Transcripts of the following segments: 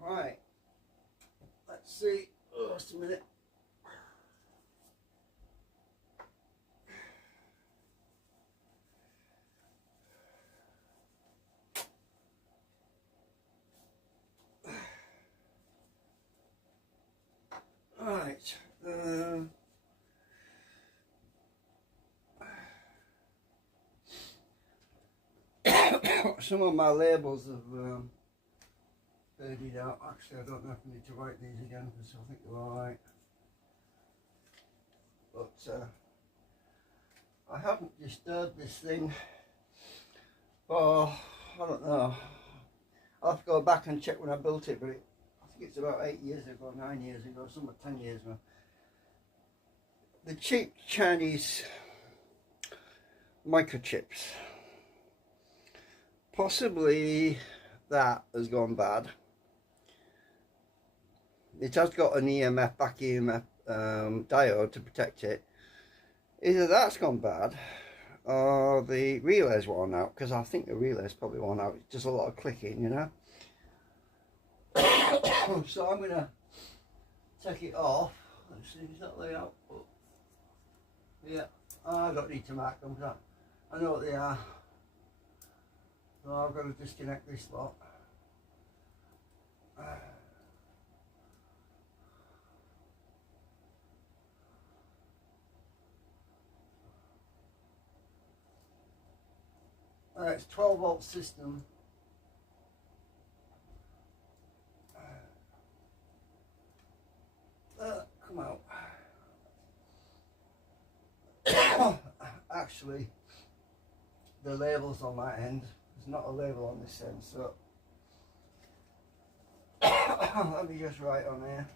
Right, let's see. Oh, just a minute. Right. Some of my labels have faded out. Actually, I don't know if I need to write these again because I think they're alright. But I haven't disturbed this thing for, I don't know. I'll have to go back and check when I built it, but I think it's about 8 years ago, 9 years ago, some 10 years ago. The cheap Chinese microchips, possibly that has gone bad. It has got an EMF, back EMF diode to protect it. Either that's gone bad or the relay's worn out, because I think the relay's probably worn out. It's just a lot of clicking, you know. So I'm going to take it off. Let's see, is that the output? Yeah, I don't need to mark them, I know what they are. So I've got to disconnect this lot. It's 12 volt system. Come out. Actually, the label's on that end. There's not a label on this end, so let me just write on here.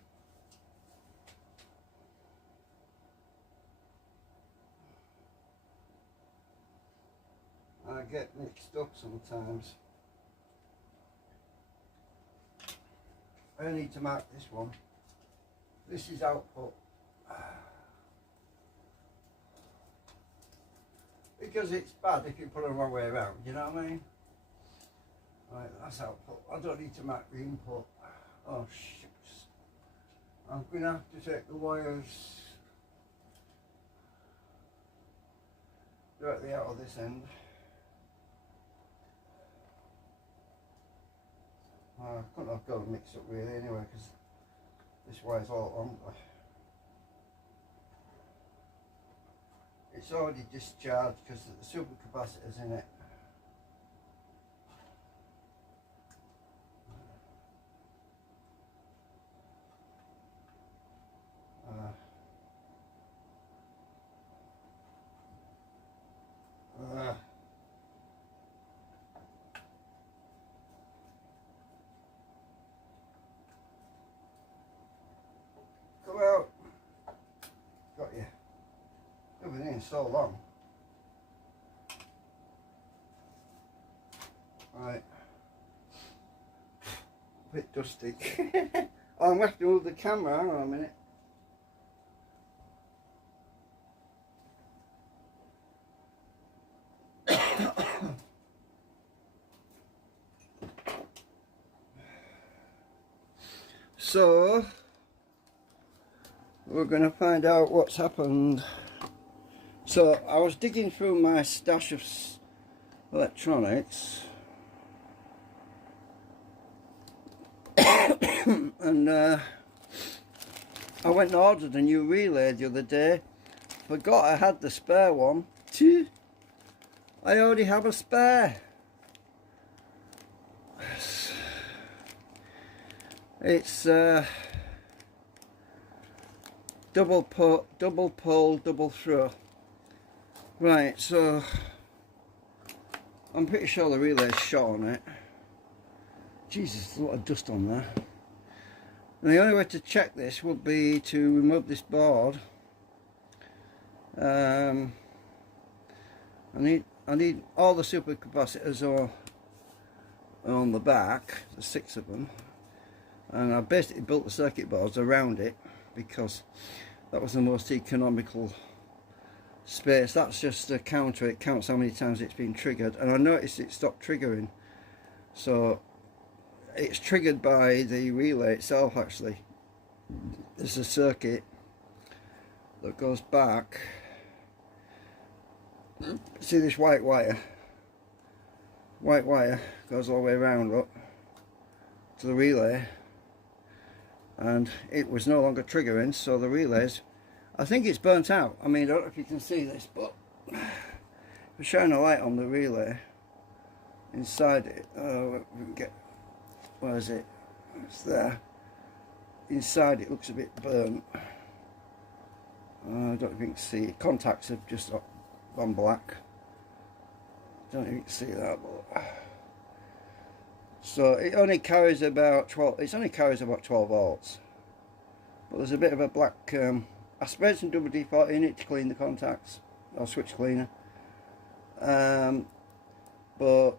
I get mixed up sometimes. I need to mark this one. This is output. Because it's bad if you put it the wrong way around, you know what I mean? Right, that's output. I don't need to mark the input. Oh shucks. I'm going to have to take the wires directly out of this end. I couldn't have got it mixed up really anyway, because this wire's all on. It's already discharged because the supercapacitor's in it. Come out. Got you. You've been in so long. Right. A bit dusty. Oh, I'm going to have to move the camera. Hang on a minute. So we're going to find out what's happened. So I was digging through my stash of electronics and I went and ordered a new relay the other day. Forgot I had the spare one. I already have a spare. It's double pull, double throw. Right, so I'm pretty sure the relay's shot on it. Jesus, there's a lot of dust on there. And the only way to check this would be to remove this board. I need all the supercapacitors are on the back. There's 6 of them. And I basically built the circuit boards around it because that was the most economical space. That's just a counter. It counts how many times it's been triggered, and I noticed it stopped triggering. So it's triggered by the relay itself actually. There's a circuit that goes back. See this white wire? White wire goes all the way around up to the relay, and it was no longer triggering, so the relays, I think it's burnt out. I mean, I don't know if you can see this, but if we shine a light on the relay inside it, we can get, where is it? It's there. Inside it looks a bit burnt. I don't know if you can see it. Contacts have just gone black. Don't know if you can see that, but so it only carries about 12. It only carries about 12 volts, but there's a bit of a black. I sprayed some WD-40 in it to clean the contacts, or switch cleaner. But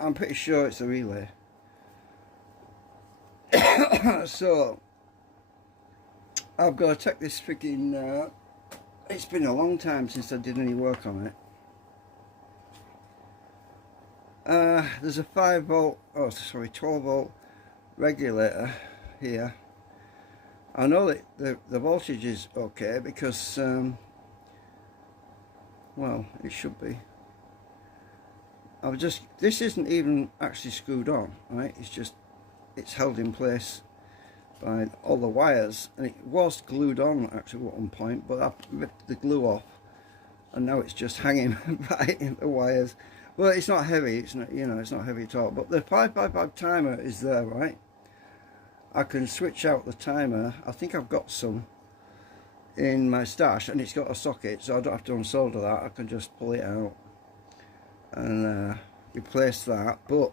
I'm pretty sure it's the relay. So I've got to take this freaking. It's been a long time since I did any work on it. There's a 12 volt regulator here. I know that the voltage is okay because, well, it should be. This isn't even actually screwed on, right? It's held in place by all the wires, and it was glued on actually at one point, but I ripped the glue off, and now it's just hanging by the wires. Well, it's not heavy. It's not, it's not heavy at all. But the 555 timer is there, right? I can switch out the timer. I think I've got some in my stash, and it's got a socket, so I don't have to unsolder that. I can just pull it out and replace that. But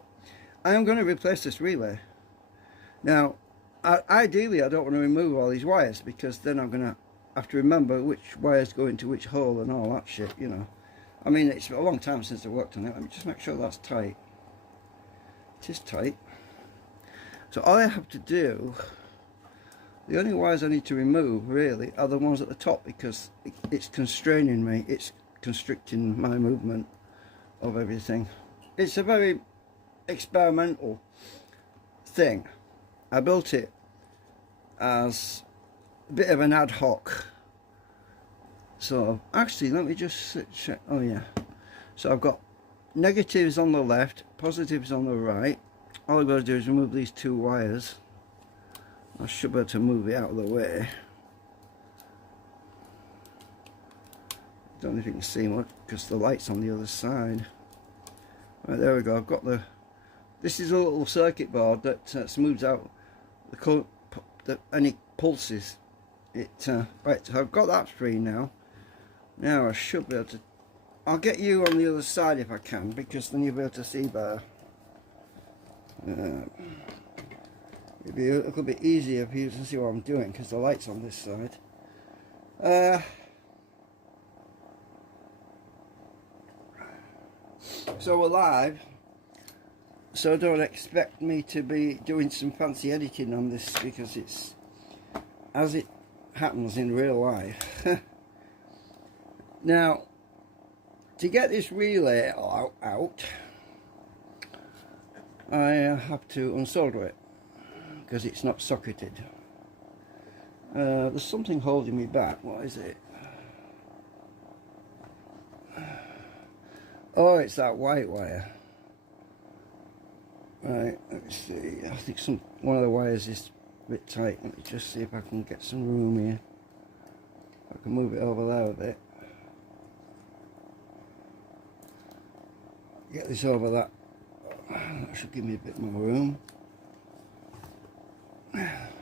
I am going to replace this relay. Now, ideally, I don't want to remove all these wires, because then I'm going to have to remember which wires go into which hole and all that shit, I mean, it's a long time since I worked on it. Let me just make sure that's tight. It is tight. So all I have to do, the only wires I need to remove really are the ones at the top, because it's constraining me. It's constricting my movement of everything. It's a very experimental thing. I built it as a bit of an ad hoc. So actually, let me just check. Oh yeah, so I've got negatives on the left, positives on the right. All I've got to do is remove these two wires. I should be able to move it out of the way. Don't know if you can see much because the light's on the other side. Right, there we go. I've got this is a little circuit board that smooths out any pulses. Right, so I've got that free now. Now I should be able to. I'll get you on the other side if I can, because then you'll be able to see better. It'll be a little bit easier for you to see what I'm doing, because the light's on this side. So we're live, so don't expect me to be doing some fancy editing on this, because it's as it happens in real life. Now, to get this relay out, I have to unsolder it because it's not socketed. There's something holding me back. What is it? Oh, it's that white wire. Right, let me see. I think one of the wires is a bit tight. Let me just see if I can get some room here. I can move it over there a bit. Get this over that. That should give me a bit more room.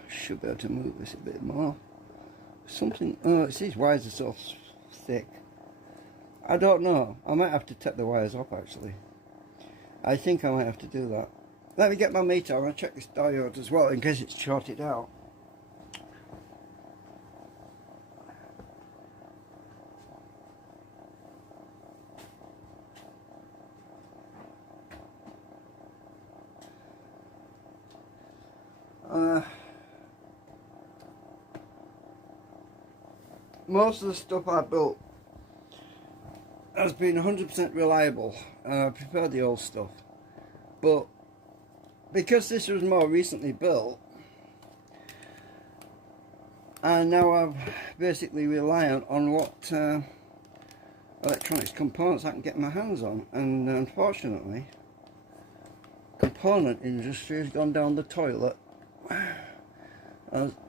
Should be able to move this a bit more. Something. Oh, it's these wires are so thick. I don't know. I might have to take the wires off actually. I think I might have to do that. Let me get my meter. I'm going to check this diode as well in case it's shorted out. Most of the stuff I built has been 100% reliable, and I prefer the old stuff. But because this was more recently built, and now I'm basically reliant on what electronics components I can get my hands on, and unfortunately component industry has gone down the toilet.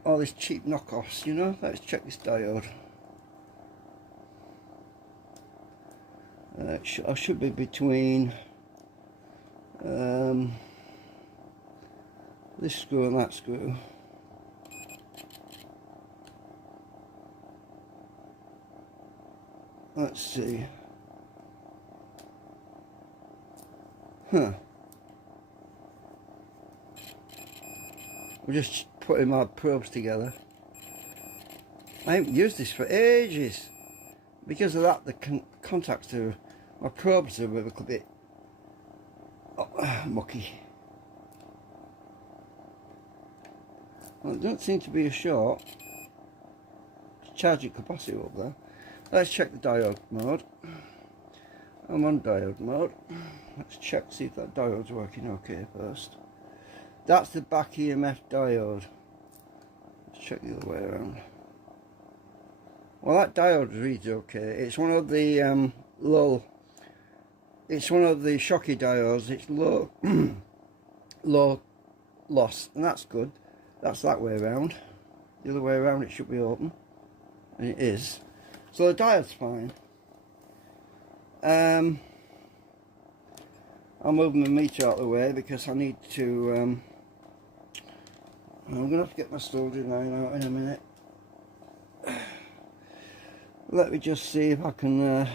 All these cheap knockoffs, you know. Let's check this diode. I should be between this screw and that screw. Let's see. Huh. We're just putting my probes together. I haven't used this for ages. Because of that, the contacts to my probes are a little bit mucky. Well, it don't seem to be a short. Charging capacitor up there. Let's check the diode mode. I'm on diode mode. Let's check, see if that diode's working okay first. That's the back EMF diode. Let's check the other way around. Well, that diode reads okay. It's one of the it's one of the shocky diodes. It's low low loss, and that's good. That's that way around. The other way around it should be open, and it is. So the diode's fine. I'll move my meter out of the way because I need to I'm going to have to get my soldering iron out in a minute. Let me just see if I can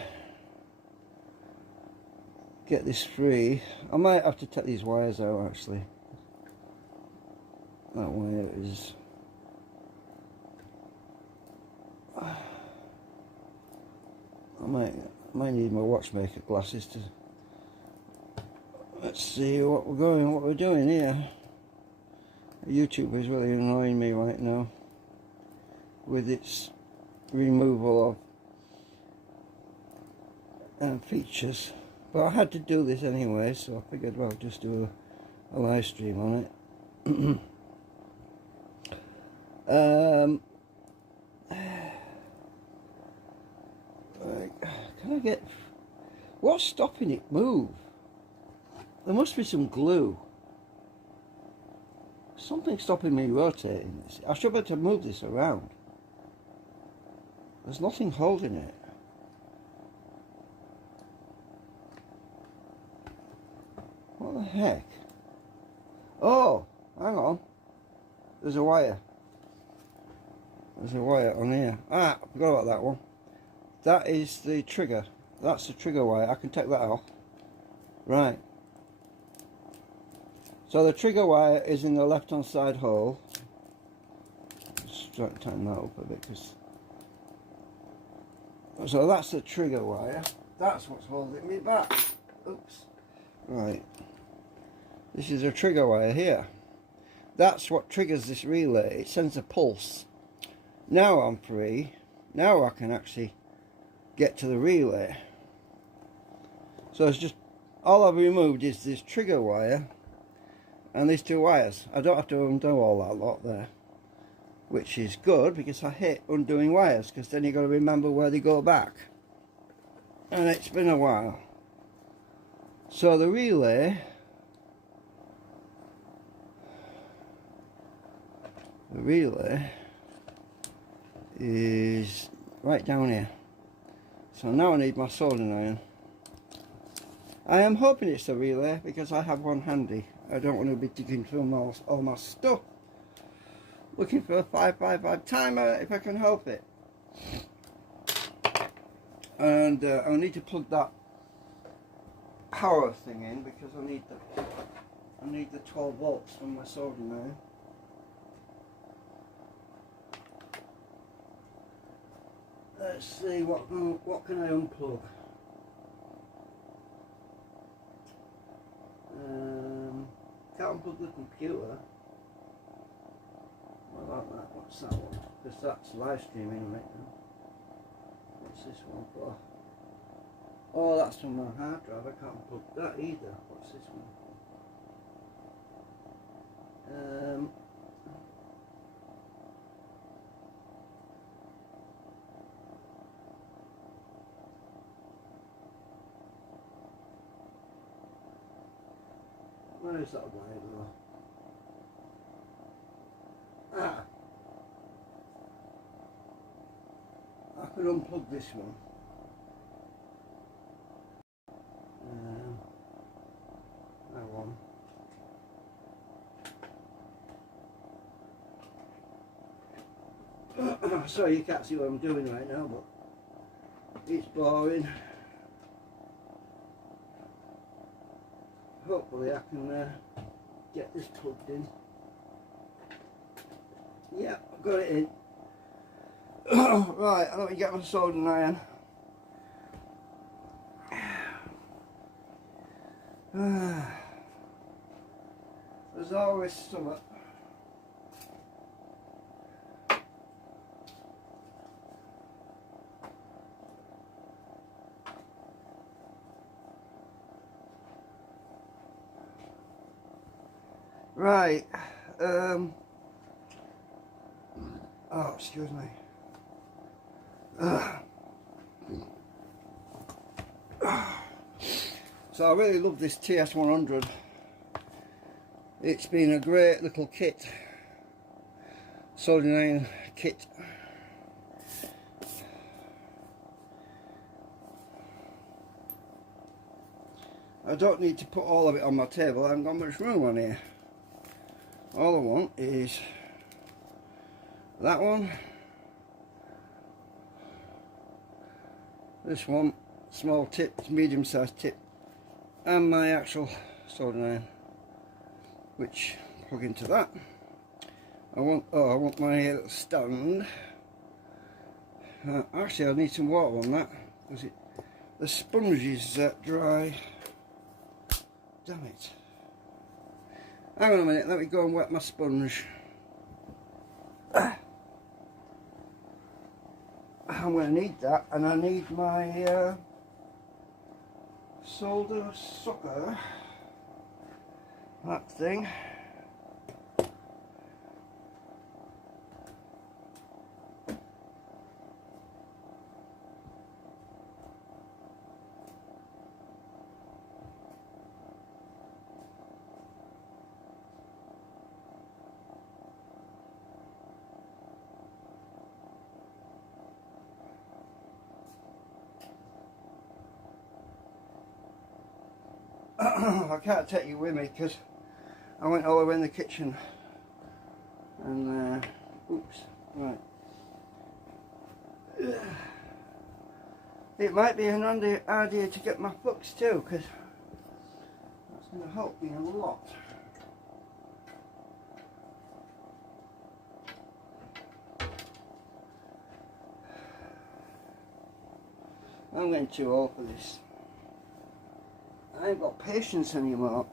get this free. I might have to take these wires out actually. That way it is. I might need my watchmaker glasses to. Let's see what we're doing here. YouTube is really annoying me right now with its removal of features, but I had to do this anyway, so I figured, well, just do a live stream on it. Can I get, what's stopping it move? There must be some glue. Something stopping me rotating this. I should be able to move this around. There's nothing holding it. What the heck? Oh, hang on. There's a wire. There's a wire on here. Ah, I forgot about that one. That is the trigger. That's the trigger wire. I can take that off. Right. So the trigger wire is in the left hand side hole. Just try to tighten that up a bit, because. So that's the trigger wire. That's what's holding me back. Oops. Right. This is a trigger wire here. That's what triggers this relay. It sends a pulse. Now I'm free. Now I can actually get to the relay. So it's just, all I've removed is this trigger wire and these two wires. I don't have to undo all that lot there, which is good, because I hate undoing wires, because then you've got to remember where they go back, and it's been a while. So the relay is right down here. So now I need my soldering iron. I am hoping it's a relay, because I have one handy. I don't want to be digging through all my stuff looking for a 555 timer if I can help it. And I'll need to plug that power thing in, because I need the 12 volts from my soldering iron. Let's see what can I unplug. Can't unplug the computer. What about that? What's that one? Because that's live streaming right now. What's this one for? Oh, that's from my hard drive. I can't unplug that either. What's this one? Where is that blade though? Ah! I could unplug this one. That one. Sorry you can't see what I'm doing right now, but it's boring. Hopefully I can get this plugged in. Yeah, I've got it in. Right, let me get my soldering iron. There's always something. Right, oh, excuse me. So I really love this TS100. It's been a great little kit, soldering iron kit. I don't need to put all of it on my table, I haven't got much room on here. All I want is that one, this one, small tip, medium sized tip, and my actual soldering iron, which plug into that. I want my little stand. Actually, I need some water on that because the sponge is dry. Damn it. Hang on a minute, let me go and wet my sponge. I'm going to need that, and I need my solder sucker, that thing. I can't take you with me because I went all the way in the kitchen and oops, right. It might be an idea to get my flux too, because that's going to help me a lot. I'm getting too old for this. I ain't got patience anymore.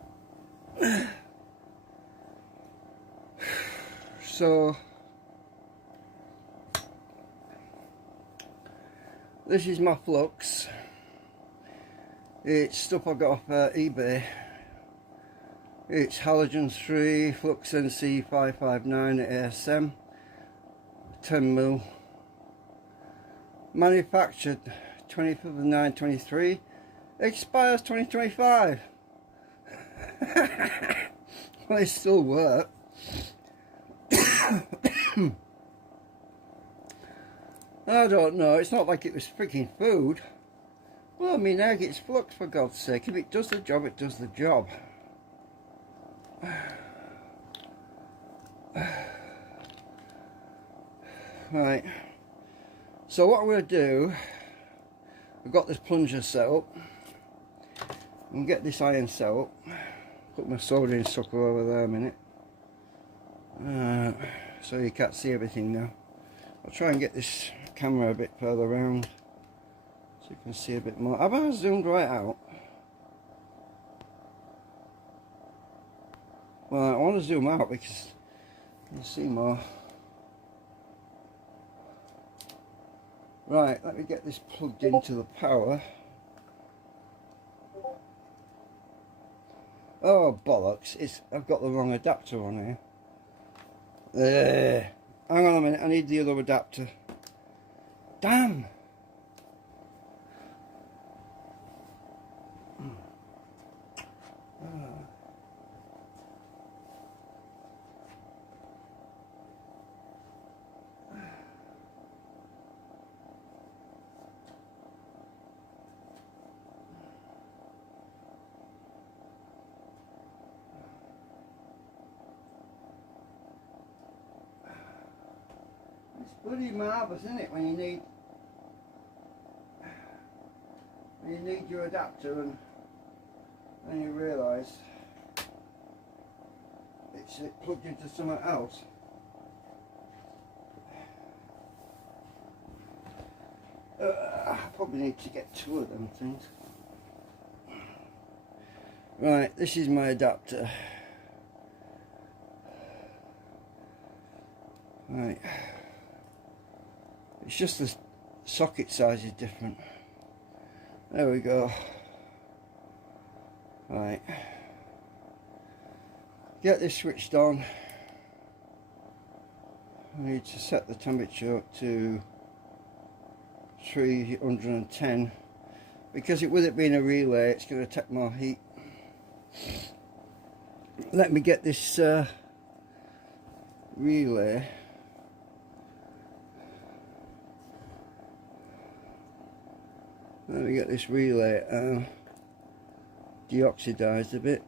So this is my flux. It's stuff I got off eBay. It's halogen 3 flux NC 559 ASM 10mm. Manufactured 25th of 9/23. Expires 2025. Well, it still works. I don't know, it's not like it was freaking food. Well, I mean, egg, it's flux, for God's sake. If it does the job, it does the job. Right, so what I'm going to do, I've got this plunger set up. And get this iron set up. Put my soldering sucker over there a minute. So you can't see everything now. I'll try and get this camera a bit further around so you can see a bit more. Have I zoomed right out? Well, I want to zoom out because you can see more. Right, let me get this plugged into the power. Oh bollocks, I've got the wrong adapter on here. Hang on a minute, I need the other adapter. Damn! It's bloody marvellous, isn't it, when you need your adapter and then you realise it's plugged into something else. I probably need to get two of them things. Right, this is my adapter. Right, it's just the socket size is different. There we go. Right, get this switched on. I need to set the temperature up to 310 because with it being a relay, it's going to take more heat. Let me get this relay. Let me get this relay deoxidized a bit.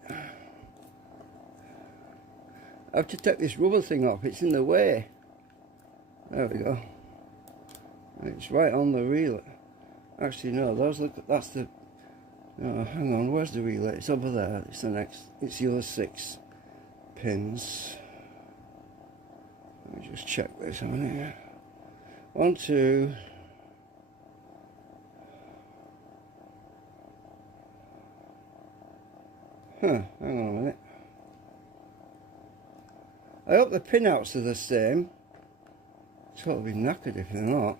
I have to take this rubber thing off, it's in the way. There we go. It's right on the relay. Actually no, that's the, oh, hang on, where's the relay? It's over there, it's the next, it's the other 6 pins. Let me just check this on here. 1, 2. Hang on a minute. I hope the pinouts are the same. It's got to be knackered if they're not.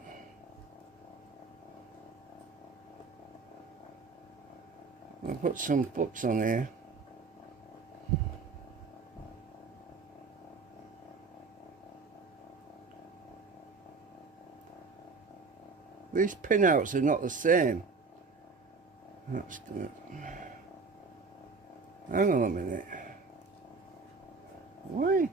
I'll put some books on here. These pinouts are not the same. That's good. Hang on a minute. Why?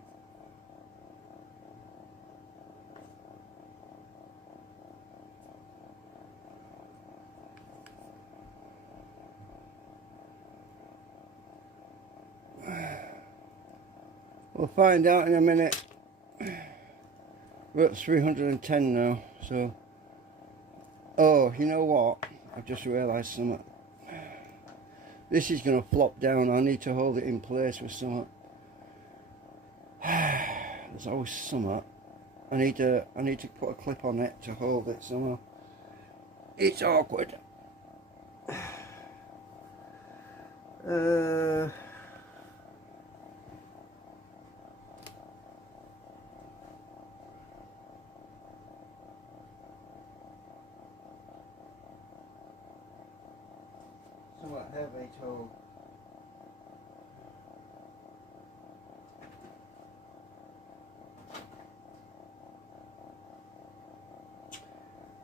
We'll find out in a minute. We're at 310 now, so... Oh, you know what? I've just realised something. This is going to flop down. I need to hold it in place with something. There's always something. I need to put a clip on it to hold it somehow. It's awkward. Somewhat heavy to hold.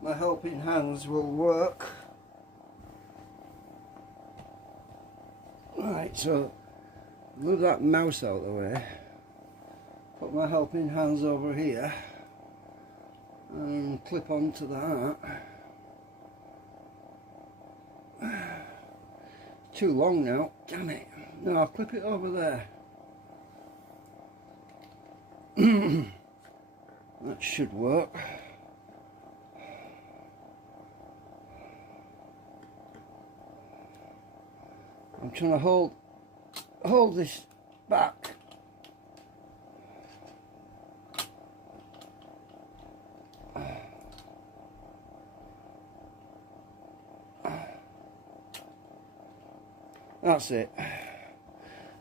My helping hands will work. Right, so move that mouse out of the way. Put my helping hands over here and clip onto that. Too long now, damn it. No, I'll clip it over there. That should work. I'm trying to hold this back. That's it.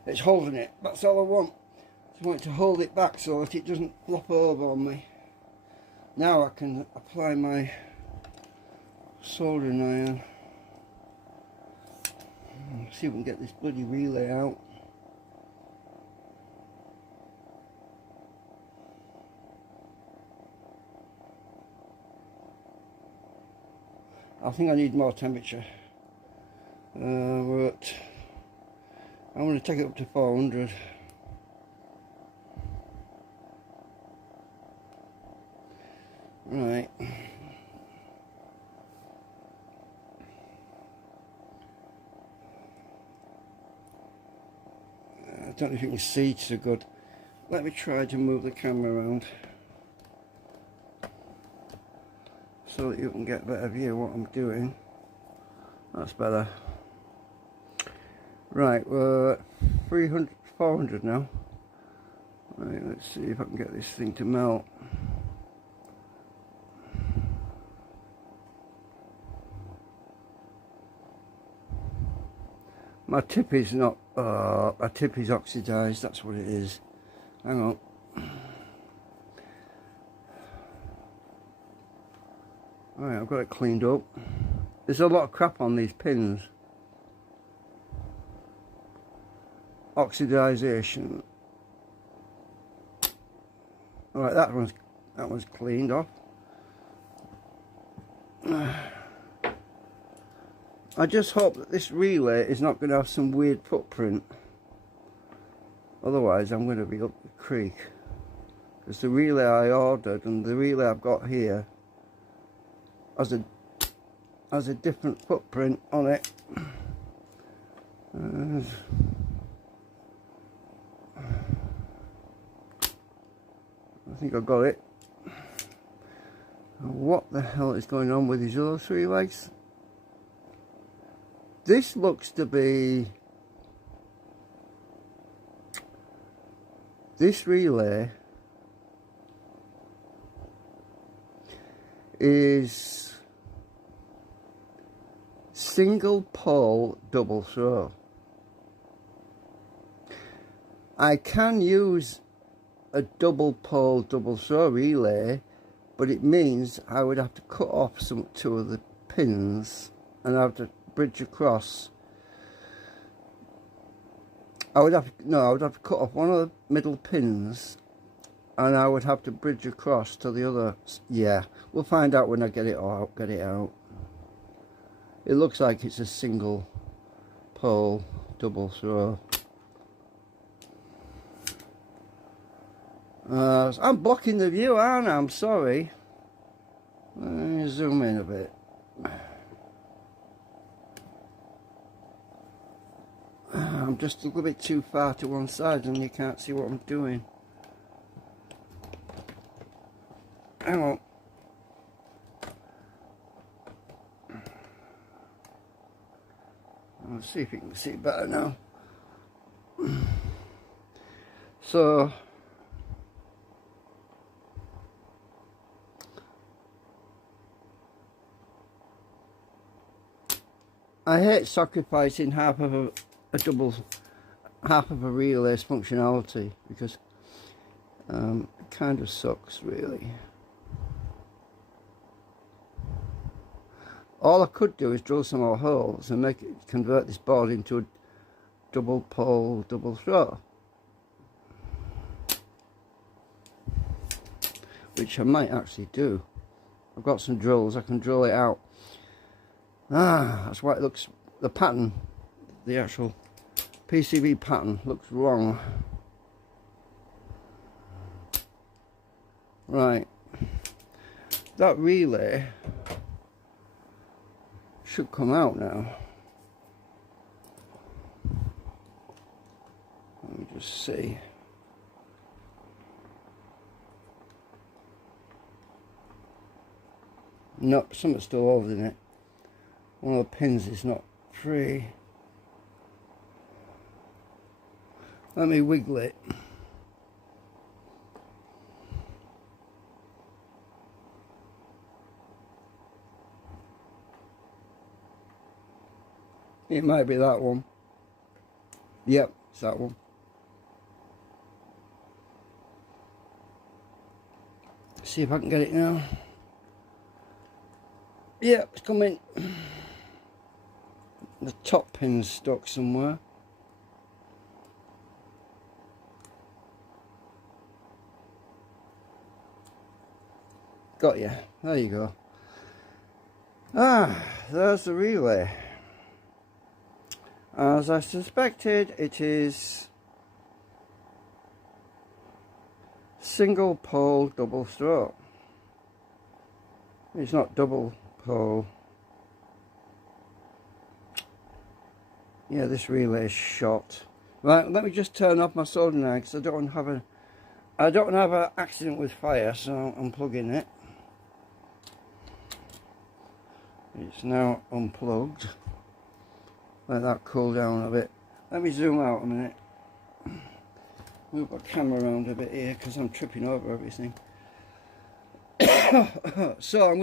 It's holding it. That's all I want. I want it to hold it back so that it doesn't flop over on me. Now I can apply my soldering iron. See if we can get this bloody relay out. I think I need more temperature. But I'm going to take it up to 400. Right. I don't know if you can see so good. Let me try to move the camera around so that you can get a better view of what I'm doing. That's better. Right, we're 300, 400 now. Right, let's see if I can get this thing to melt. My tip is not, my tip is oxidised, that's what it is. Hang on. Alright, I've got it cleaned up. There's a lot of crap on these pins. Oxidisation. Alright, that one's cleaned off. I just hope that this relay is not going to have some weird footprint. Otherwise I'm going to be up the creek. Because the relay I ordered and the relay I've got here has a different footprint on it. I think I got it. What the hell is going on with these other three legs? This looks to be... This relay is single pole double throw. I can use a double pole double throw relay, but it means I would have to cut off two of the pins and I have to bridge across. I would have to cut off one of the middle pins and I would have to bridge across to the other. Yeah, we'll find out when I get it out. It looks like it's a single pole double throw. I'm blocking the view, aren't I? I'm sorry. Let me zoom in a bit. I'm just a little bit too far to one side and you can't see what I'm doing. Hang on. Let's see if you can see better now. So I hate sacrificing half of a relay's functionality because it kind of sucks really. All I could do is drill some more holes and convert this board into a double pole double throw, which I might actually do. I've got some drills, I can drill it out. That's why it looks, the pattern, the actual PCB pattern looks wrong. Right, that relay should come out now. Let me just see. Nope, something's still over in it. One of the pins is not free. Let me wiggle it. It might be that one. Yep, it's that one. See if I can get it now. Yep, it's coming. The top pin's stuck somewhere. Got you. There you go. There's the relay. As I suspected, it is single pole double stroke. It's not double pole. Yeah, this relay is shot. Right, let me just turn off my soldering iron because I don't want to have an accident with fire, so I'm unplugging it. It's now unplugged. Let that cool down a bit. Let me zoom out a minute. Move my camera around a bit here because I'm tripping over everything. So I'm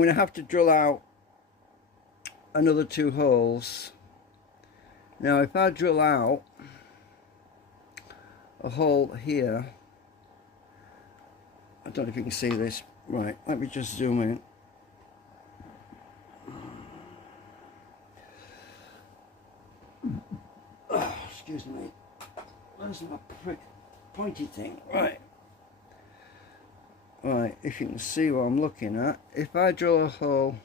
gonna have to drill out another 2 holes. Now if I drill out a hole here, I don't know if you can see this. Right, let me just zoom in. Oh, excuse me. Where's my prick pointy thing? Right. Right, if you can see what I'm looking at. If I drill a hole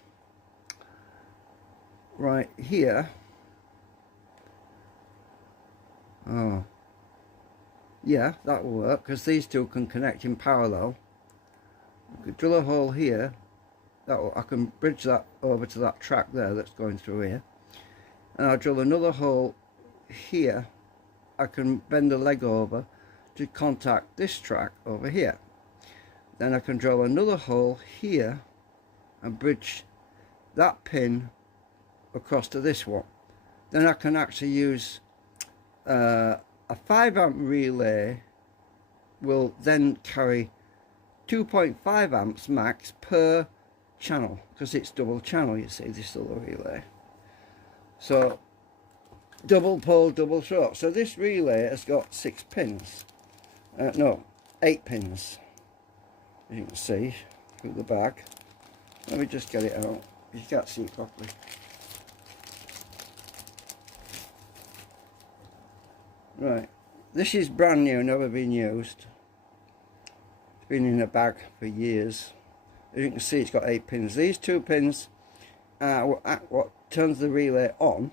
right here. Oh. Yeah, that will work because these two can connect in parallel. I could drill a hole here. I can bridge that over to that track there that's going through here. And I'll drill another hole here. I can bend the leg over to contact this track over here. Then I can drill another hole here and bridge that pin across to this one. Then I can actually use a 5 amp relay will then carry 2.5 amps max per channel because it's double channel, you see, this little relay. So double pole, double stroke. So this relay has got 6 pins. No, 8 pins. As you can see through the back. Let me just get it out. You can't see it properly. Right, this is brand new, never been used. It's been in a bag for years. As you can see, it's got 8 pins. These 2 pins are what turns the relay on,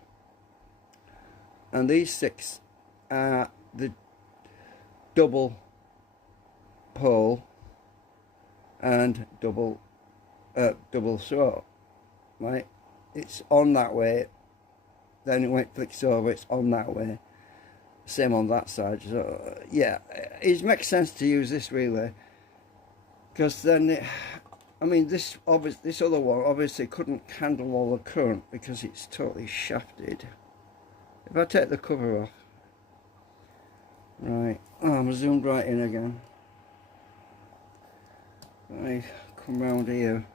and these 6 are the double pole and double throat. Right, it's on that way. Then when it flicks over, it's on that way. Same on that side. So yeah, it makes sense to use this relay because then I mean this other one obviously couldn't handle all the current because it's totally shafted. If I take the cover off, right, I'm zoomed right in again. I come round here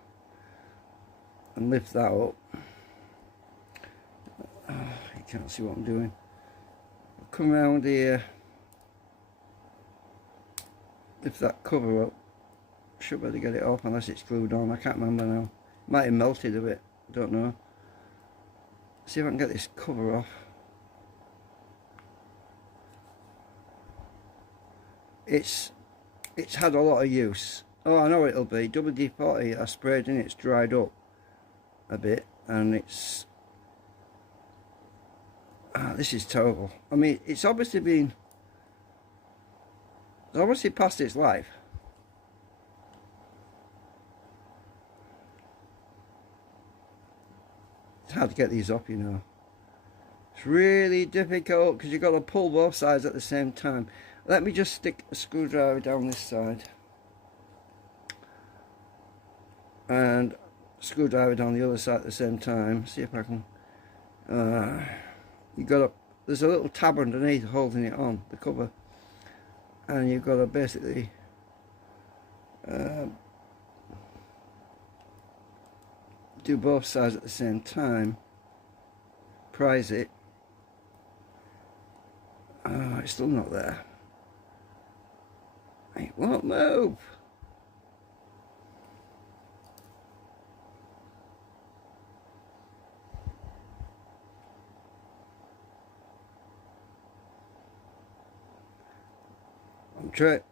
and lift that up. You can't see what I'm doing. Come around here, lift that cover up. Should be able to get it off unless it's glued on. I can't remember now. Might have melted a bit. Don't know. See if I can get this cover off. It's had a lot of use. Oh, I know it'll be WD-40. I sprayed in. It's dried up a bit, and it's. This is terrible. I mean, it's obviously past its life. It's hard to get these up, you know. It's really difficult because you've got to pull both sides at the same time. Let me just stick a screwdriver down this side and screwdriver down the other side at the same time. See if I can. There's a little tab underneath holding it on, the cover, and you've got to basically do both sides at the same time, prise it. It's still not there. It won't move.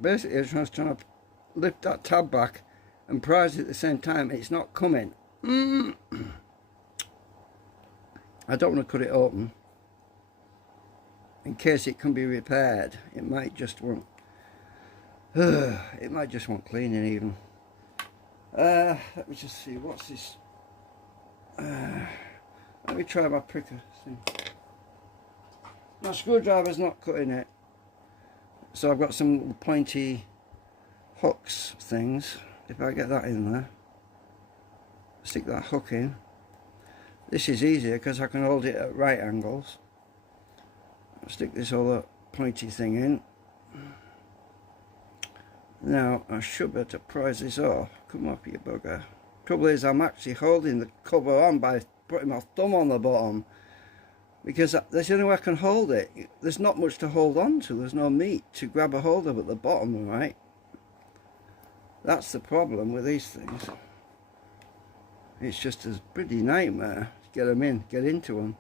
Basically, I was trying to lift that tab back and prise it at the same time, it's not coming. I don't want to cut it open in case it can be repaired. It might just want cleaning even. Let me just see, what's this? Let me try my pricker thing. My screwdriver's not cutting it, so I've got some little pointy hooks things. If I get that in there, stick that hook in. This is easier because I can hold it at right angles. I'll stick this other pointy thing in. Now I should be able to prise this off. Come up, you bugger. Trouble is, I'm actually holding the cover on by putting my thumb on the bottom, because that's the only way I can hold it. There's not much to hold on to. There's no meat to grab a hold of at the bottom, right? That's the problem with these things. It's just a pretty nightmare to get them in, get into them.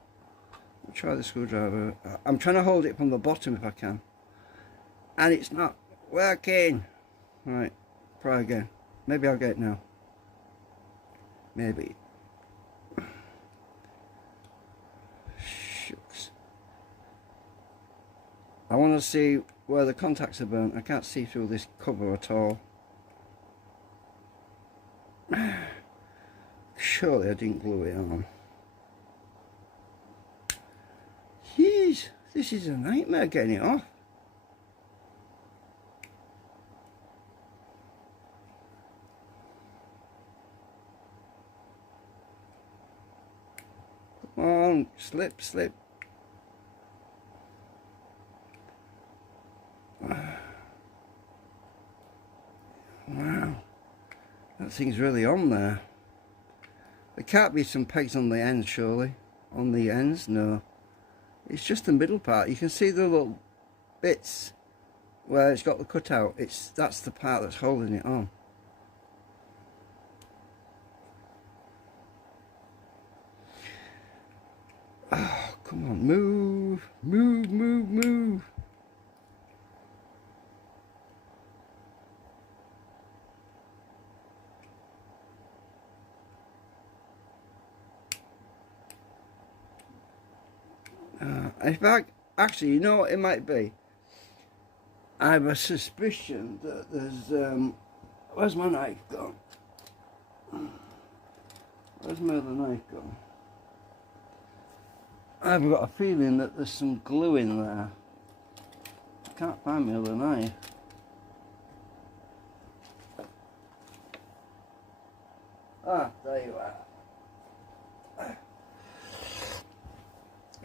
I'll try the screwdriver. I'm trying to hold it from the bottom if I can, and it's not working. Right, try again. Maybe I'll get it now. Maybe. Shucks. I want to see where the contacts are burnt. I can't see through this cover at all. Surely I didn't glue it on. Jeez, this is a nightmare getting it off. Come on, slip, slip. Wow, that thing's really on there. There can't be some pegs on the ends, surely. On the ends, no. It's just the middle part. You can see the little bits where it's got the cutout. That's the part that's holding it on. Oh, come on, move, move, move, move. In fact, actually, you know what it might be? I have a suspicion that there's, where's my knife gone? Where's my other knife gone? I've got a feeling that there's some glue in there. I can't find my other knife. Ah, there you are.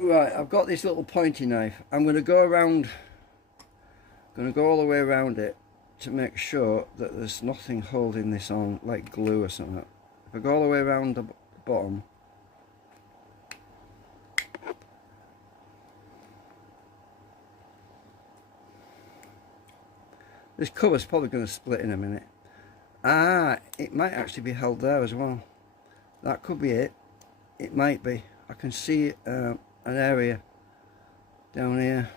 Right, I've got this little pointy knife. I'm going to go around, all the way around it to make sure that there's nothing holding this on, like glue or something. If I go all the way around the bottom, this cover's probably going to split in a minute. Ah, it might actually be held there as well. That could be it. It might be. I can see an area down here.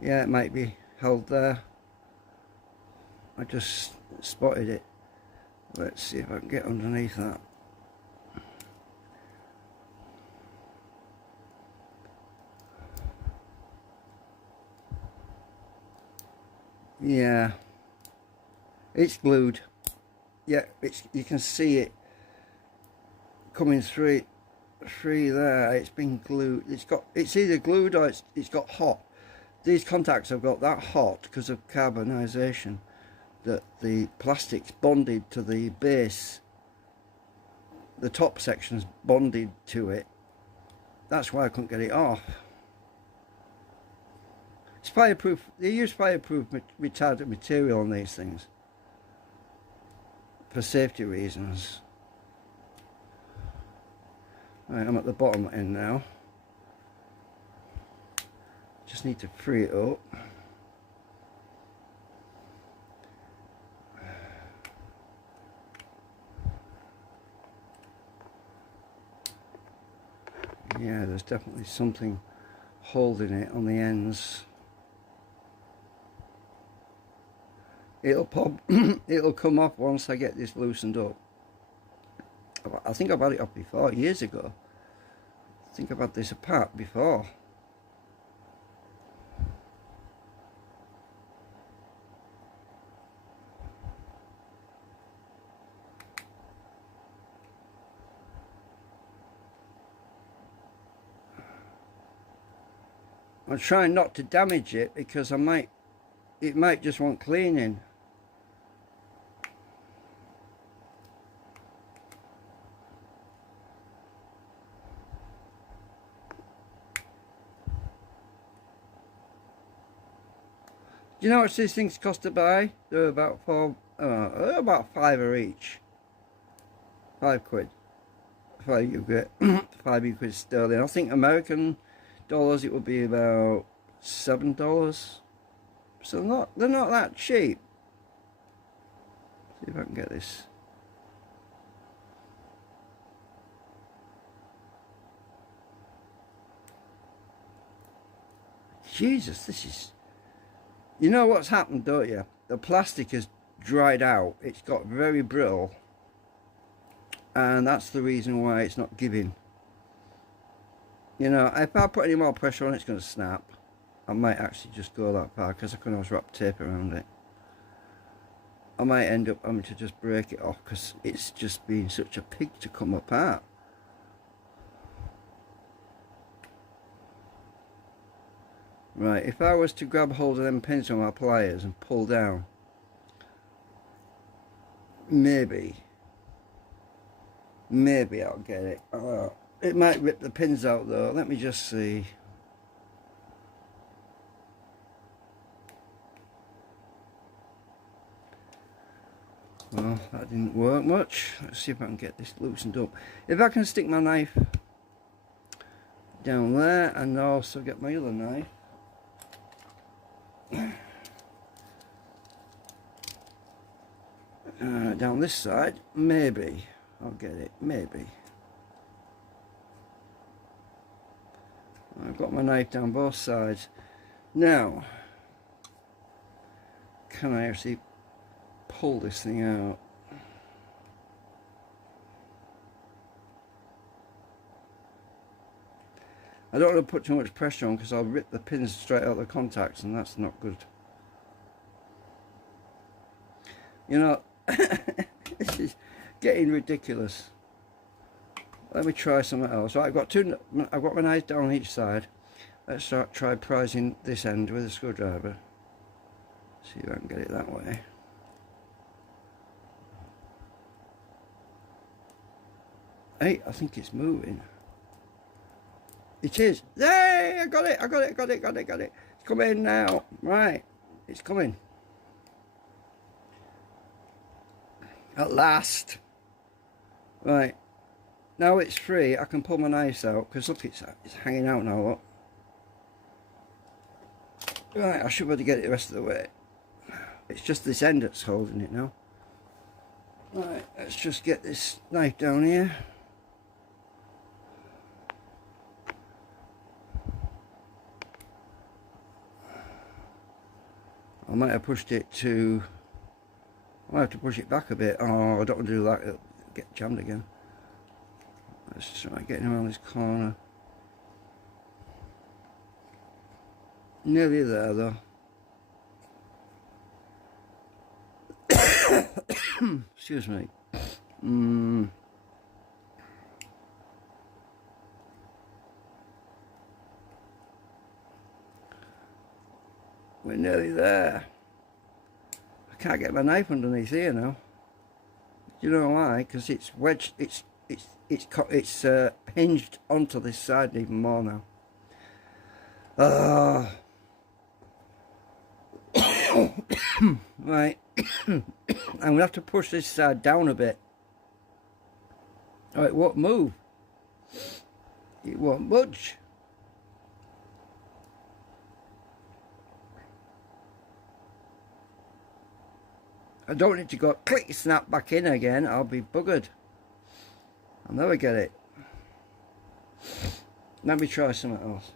Yeah, it might be held there. I just spotted it. Let's see if I can get underneath that. Yeah, it's glued. Yeah, you can see it coming through there. It's been glued. It's either glued or it's got hot. These contacts have got that hot because of carbonization that the plastic's bonded to the base. The top section's bonded to it. That's why I couldn't get it off. It's fireproof. They use fireproof retardant material on these things for safety reasons. Right, I'm at the bottom end now. Just need to free it up. Yeah, there's definitely something holding it on the ends. it'll pop, it'll come off once I get this loosened up. I think I've had it off before, years ago. I think I've had this apart before. I'm trying not to damage it because it might just want cleaning. Do you know how much these things cost to buy? They're about about £5 each. £5. 5 you get 5 you quid sterling. I think American dollars it would be about $7. So they're not that cheap. See if I can get this. Jesus, this is. You know what's happened, don't you? The plastic has dried out. It's got very brittle. And that's the reason why it's not giving. You know, if I put any more pressure on it, it's going to snap. I might actually just go that far because I can always wrap tape around it. I might end up having to just break it off because it's just been such a pig to come apart. Right, if I was to grab hold of them pins on my pliers and pull down, maybe I'll get it. It might rip the pins out though. Let me just see. Well, that didn't work much. Let's see if I can get this loosened up. If I can stick my knife down there and also get my other knife. Down this side, maybe I'll get it, maybe. I've got my knife down both sides. Now, can I actually pull this thing out? I don't want to put too much pressure on because I'll rip the pins straight out of the contacts and that's not good. You know, this is getting ridiculous. Let me try something else. Right, I've got my knife down on each side. Let's try prising this end with a screwdriver. See if I can get it that way. Hey, I think it's moving. It is. Yay! I got it! It's coming now. Right, it's coming. At last. Right. Now it's free, I can pull my knives out, because look, it's hanging out now, look. Right, I should be able to get it the rest of the way. It's just this end that's holding it now. Right, let's just get this knife down here. I might have pushed it to... I might have to push it back a bit. Oh, I don't want to do that, it'll get jammed again. Let's try getting around this corner. Nearly there though. Excuse me. We're nearly there. I can't get my knife underneath here now. Do you know why? Because it's wedged. It's hinged onto this side even more now. Right. I'm gonna have to push this side down a bit. Oh, it won't move. It won't budge. I don't need to go click snap back in again. I'll be buggered. I'll never get it. Let me try something else.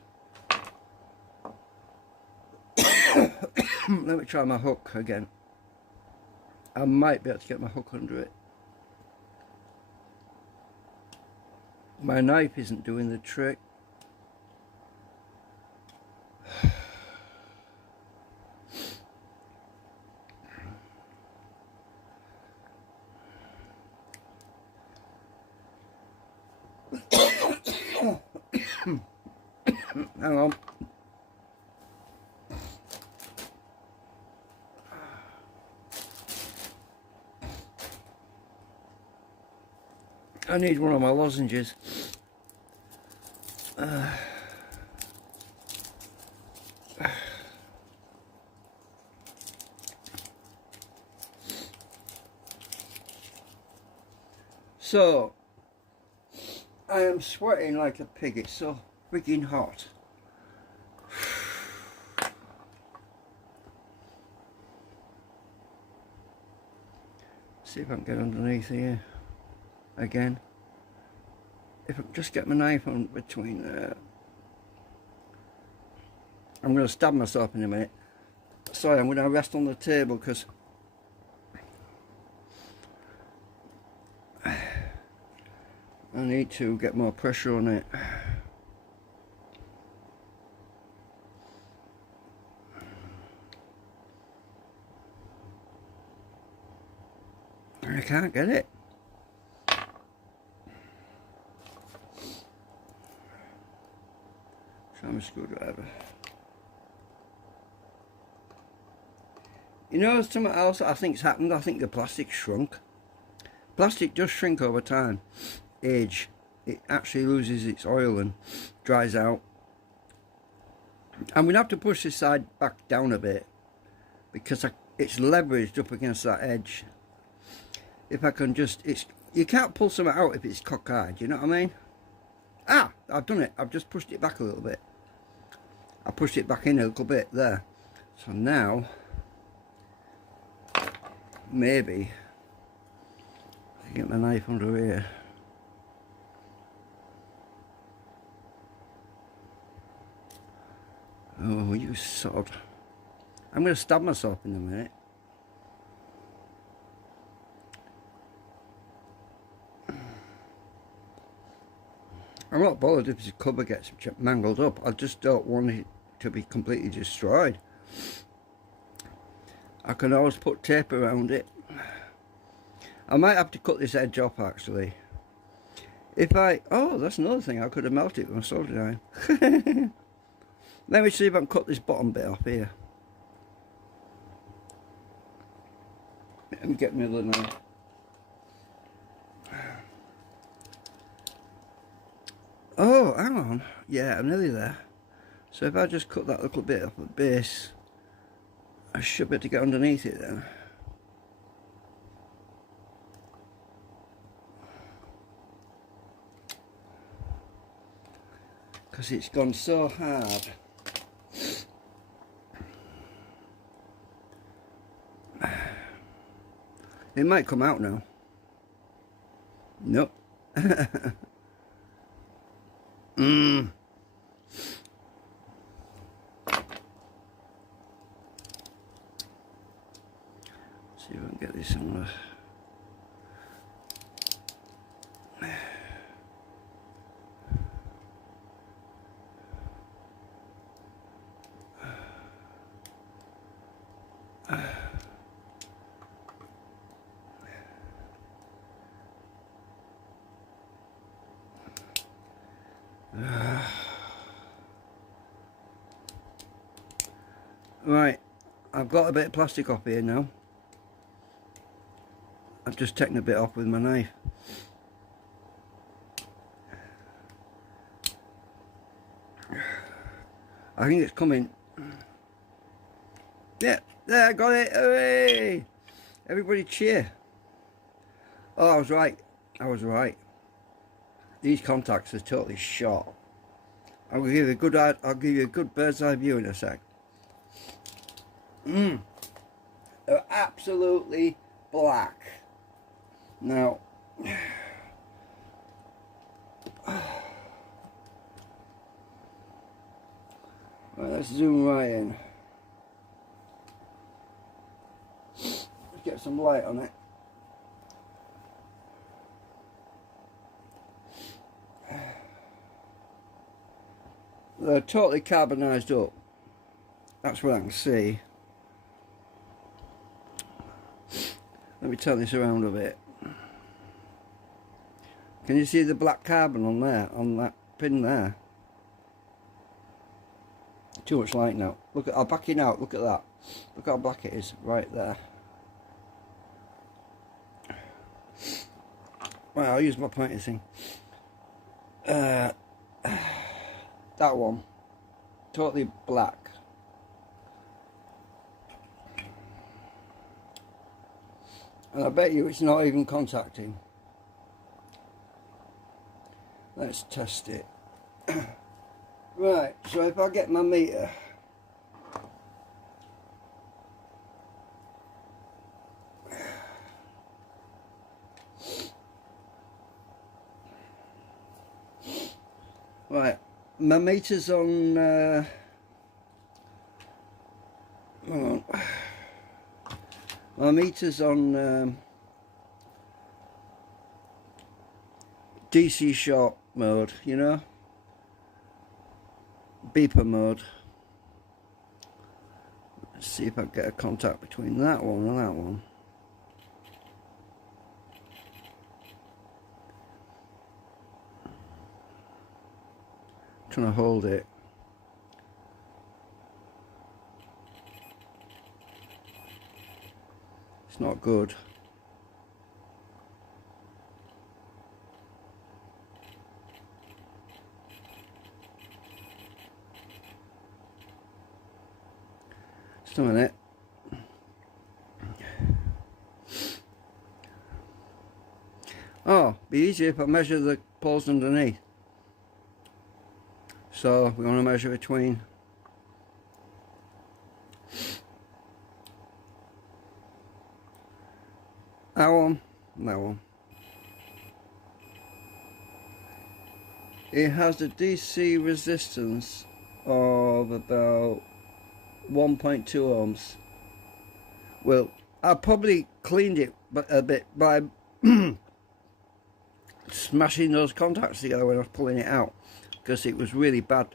Let me try my hook again. I might be able to get my hook under it. My knife isn't doing the trick. Hang on. I need one of my lozenges. So, I am sweating like a pig. It's so freaking hot. See if I can get underneath here again. If I can just get my knife on between there. I'm going to stab myself in a minute. Sorry, I'm going to rest on the table because I need to get more pressure on it. I can't get it. Show me a screwdriver. You know something else I think's happened? I think the plastic shrunk. Plastic does shrink over time. Age. It actually loses its oil and dries out. I'm going to have to push this side back down a bit because it's leveraged up against that edge. If I can just, you can't pull something out if it's cockeyed, you know what I mean? Ah, I've done it. I've just pushed it back a little bit. I pushed it back in a little bit there. So now, maybe I can get my knife under here. Oh, you sod. I'm going to stab myself in a minute. I'm not bothered if the cover gets mangled up. I just don't want it to be completely destroyed. I can always put tape around it. I might have to cut this edge off actually. Oh, that's another thing. I could have melted it with my soldering iron. Let me see if I can cut this bottom bit off here. Let me get my other knife. Oh, hang on. Yeah, I'm nearly there. So if I just cut that little bit off the base, I should be able to get underneath it then. Because it's gone so hard. It might come out now. Nope. See if I can get this on Right, I've got a bit of plastic off here now. I've just taken a bit off with my knife. I think it's coming. Yeah, there, I got it. Hooray! Everybody cheer. Oh, I was right. I was right. These contacts are totally shot. I'll give you a good bird's eye view in a sec. They're absolutely black. Now, right, let's zoom right in. Let's get some light on it. They're totally carbonised up. That's what I can see. Let me turn this around a bit. Can you see the black carbon on there, on that pin there? Too much light now. Look at, I'll back in out, look at that. Look how black it is, right there. Right, I'll use my pointer thing. That one, totally black. And I bet you it's not even contacting. Let's test it. Right, so if I get my meter, right, my meter's on, hang on, my meter's on DC short mode, you know, beeper mode. Let's see if I can get a contact between that one and that one. Trying to hold it. It's not good. Just a minute. Oh, be easier if I measure the poles underneath. So we want to measure between that one and that one. It has a DC resistance of about 1.2 ohms. Well, I probably cleaned it a bit by smashing those contacts together when I was pulling it out, because it was really bad.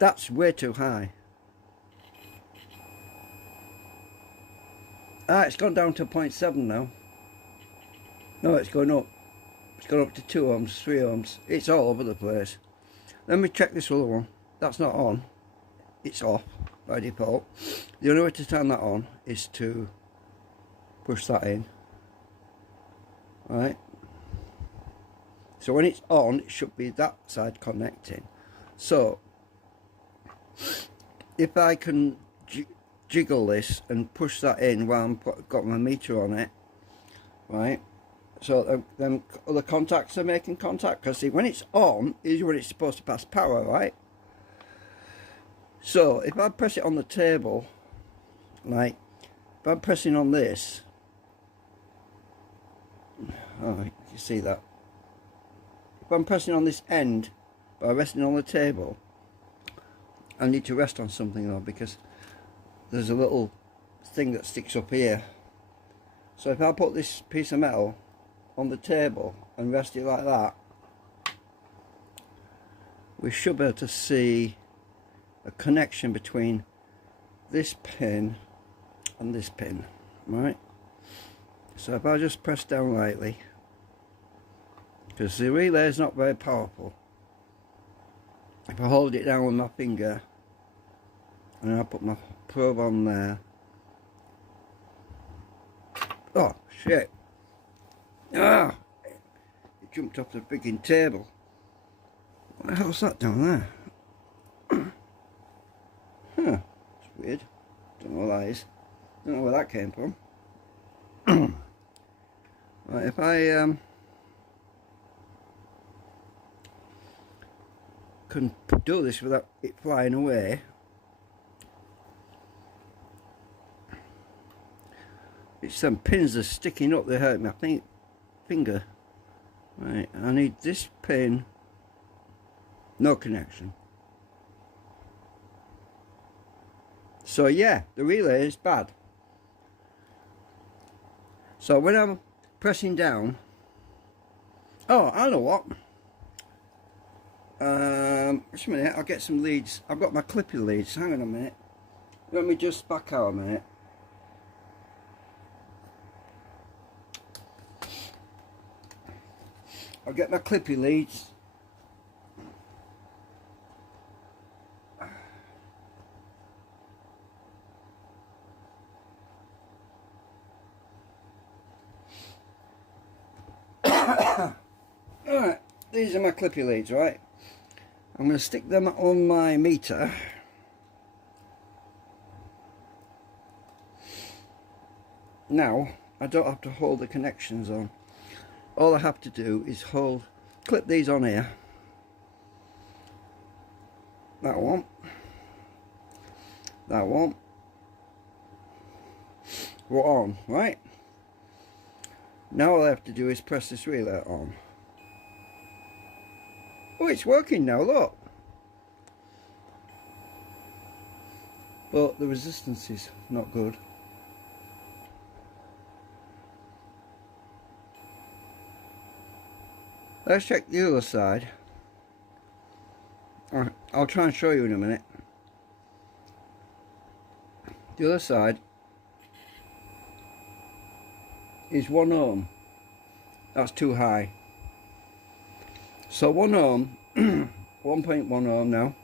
That's way too high. Ah, it's gone down to 0.7 now. No, it's going up. It's gone up to 2 ohms, 3 ohms. It's all over the place. Let me check this other one. That's not on. It's off by default. The only way to turn that on is to push that in. Right. So when it's on, it should be that side connecting. So if I can jiggle this and push that in while I've got my meter on it, right? So then the contacts are making contact, because see, when it's on is when it's supposed to pass power, right? So if I press it on the table, like if I'm pressing on this, oh, you can see that. If I'm pressing on this end by resting on the table, I need to rest on something though, because there's a little thing that sticks up here. So if I put this piece of metal on the table and rest it like that, we should be able to see a connection between this pin and this pin, right? So if I just press down lightly, because the relay is not very powerful. If I hold it down with my finger and I put my probe on there, oh shit, ah, it jumped off the frigging table. What the hell's that down there? Huh, it's weird, don't know what that is, don't know where that came from. Right, if I can do this without it flying away, it's some pins are sticking up, they hurt my finger. Right, I need this pin, no connection. So yeah, the relay is bad. So when I'm pressing down, oh, I know what. Just a minute, I'll get some leads. I've got my clippy leads. Hang on a minute. Let me just back out a minute. I'll get my clippy leads. Alright, these are my clippy leads, right? I'm going to stick them on my meter. Now, I don't have to hold the connections on. All I have to do is clip these on here. That one. That one. We're on, right? Now all I have to do is press this relay on. Oh, it's working now, look. But the resistance is not good. Let's check the other side. I'll try and show you in a minute. The other side is 1 ohm. That's too high. So 1 ohm, 1.1 ohm now.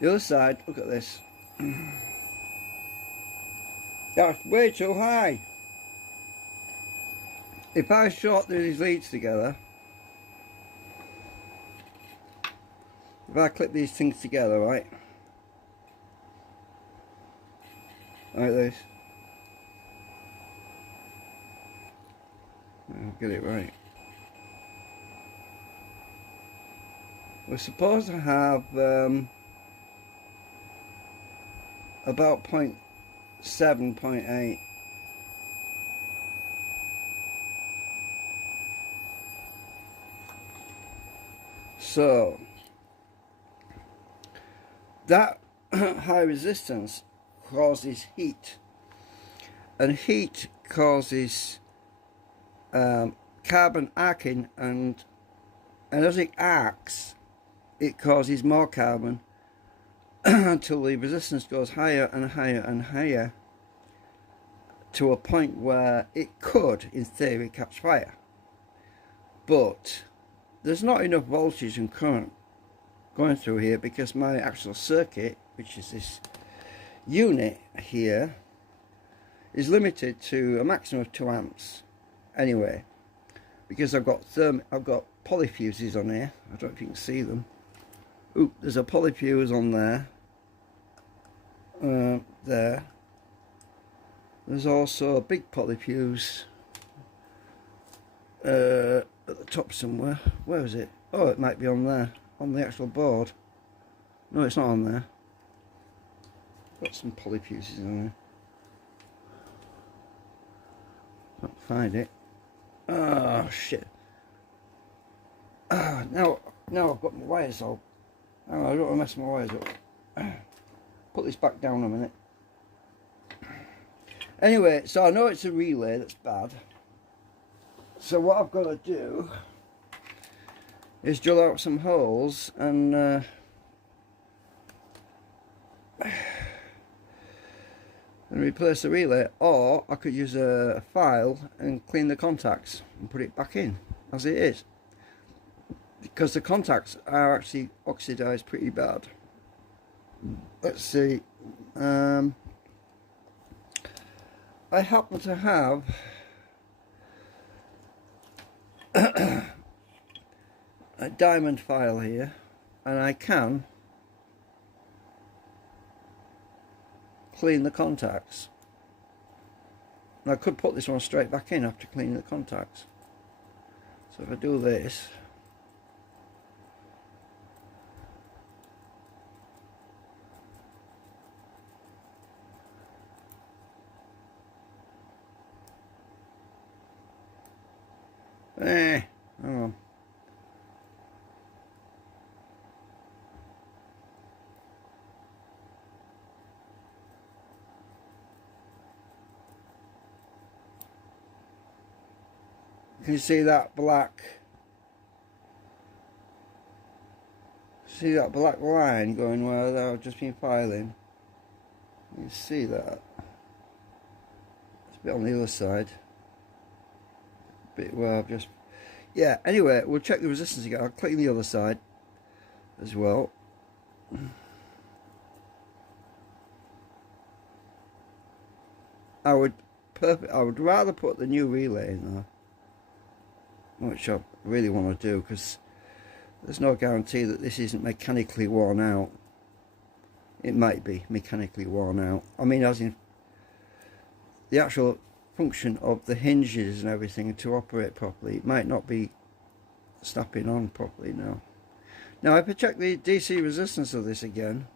The other side, look at this. That's way too high. If I short these leads together, if I clip these things together, right, like this, I'll get it right. We're supposed to have about 0.7, 0.8. So that high resistance causes heat, and heat causes carbon arcing, and as it arcs, it causes more carbon until the resistance goes higher and higher and higher to a point where it could, in theory, catch fire. But there's not enough voltage and current going through here, because my actual circuit, which is this unit here, is limited to a maximum of 2 amps anyway, because I've got polyfuses on here. I don't know if you can see them. Ooh, there's a polyfuse on there. There. There's also a big polyfuse at the top somewhere. Where is it? Oh, it might be on there, on the actual board. No, it's not on there. Got some polyfuses on there. Can't find it. Oh shit. Now I've got my wires all. Oh, I don't want to mess my wires up. Put this back down a minute. Anyway, so I know it's a relay that's bad. So what I've got to do is drill out some holes and replace the relay, or I could use a file and clean the contacts and put it back in as it is, because the contacts are actually oxidized pretty bad. Let's see. I happen to have a diamond file here, and I can clean the contacts. And I could put this one straight back in after cleaning the contacts. So if I do this, hang on. Can you see that black? See that black line going where I've just been filing? You see that? It's a bit on the other side. A bit where I've just... Yeah, anyway, we'll check the resistance again. I'll click the other side as well. I would rather put the new relay in there, which I really want to do, because there's no guarantee that this isn't mechanically worn out. It might be mechanically worn out. I mean, as in the actual function of the hinges and everything to operate properly, it might not be snapping on properly now. Now, if I check the DC resistance of this again,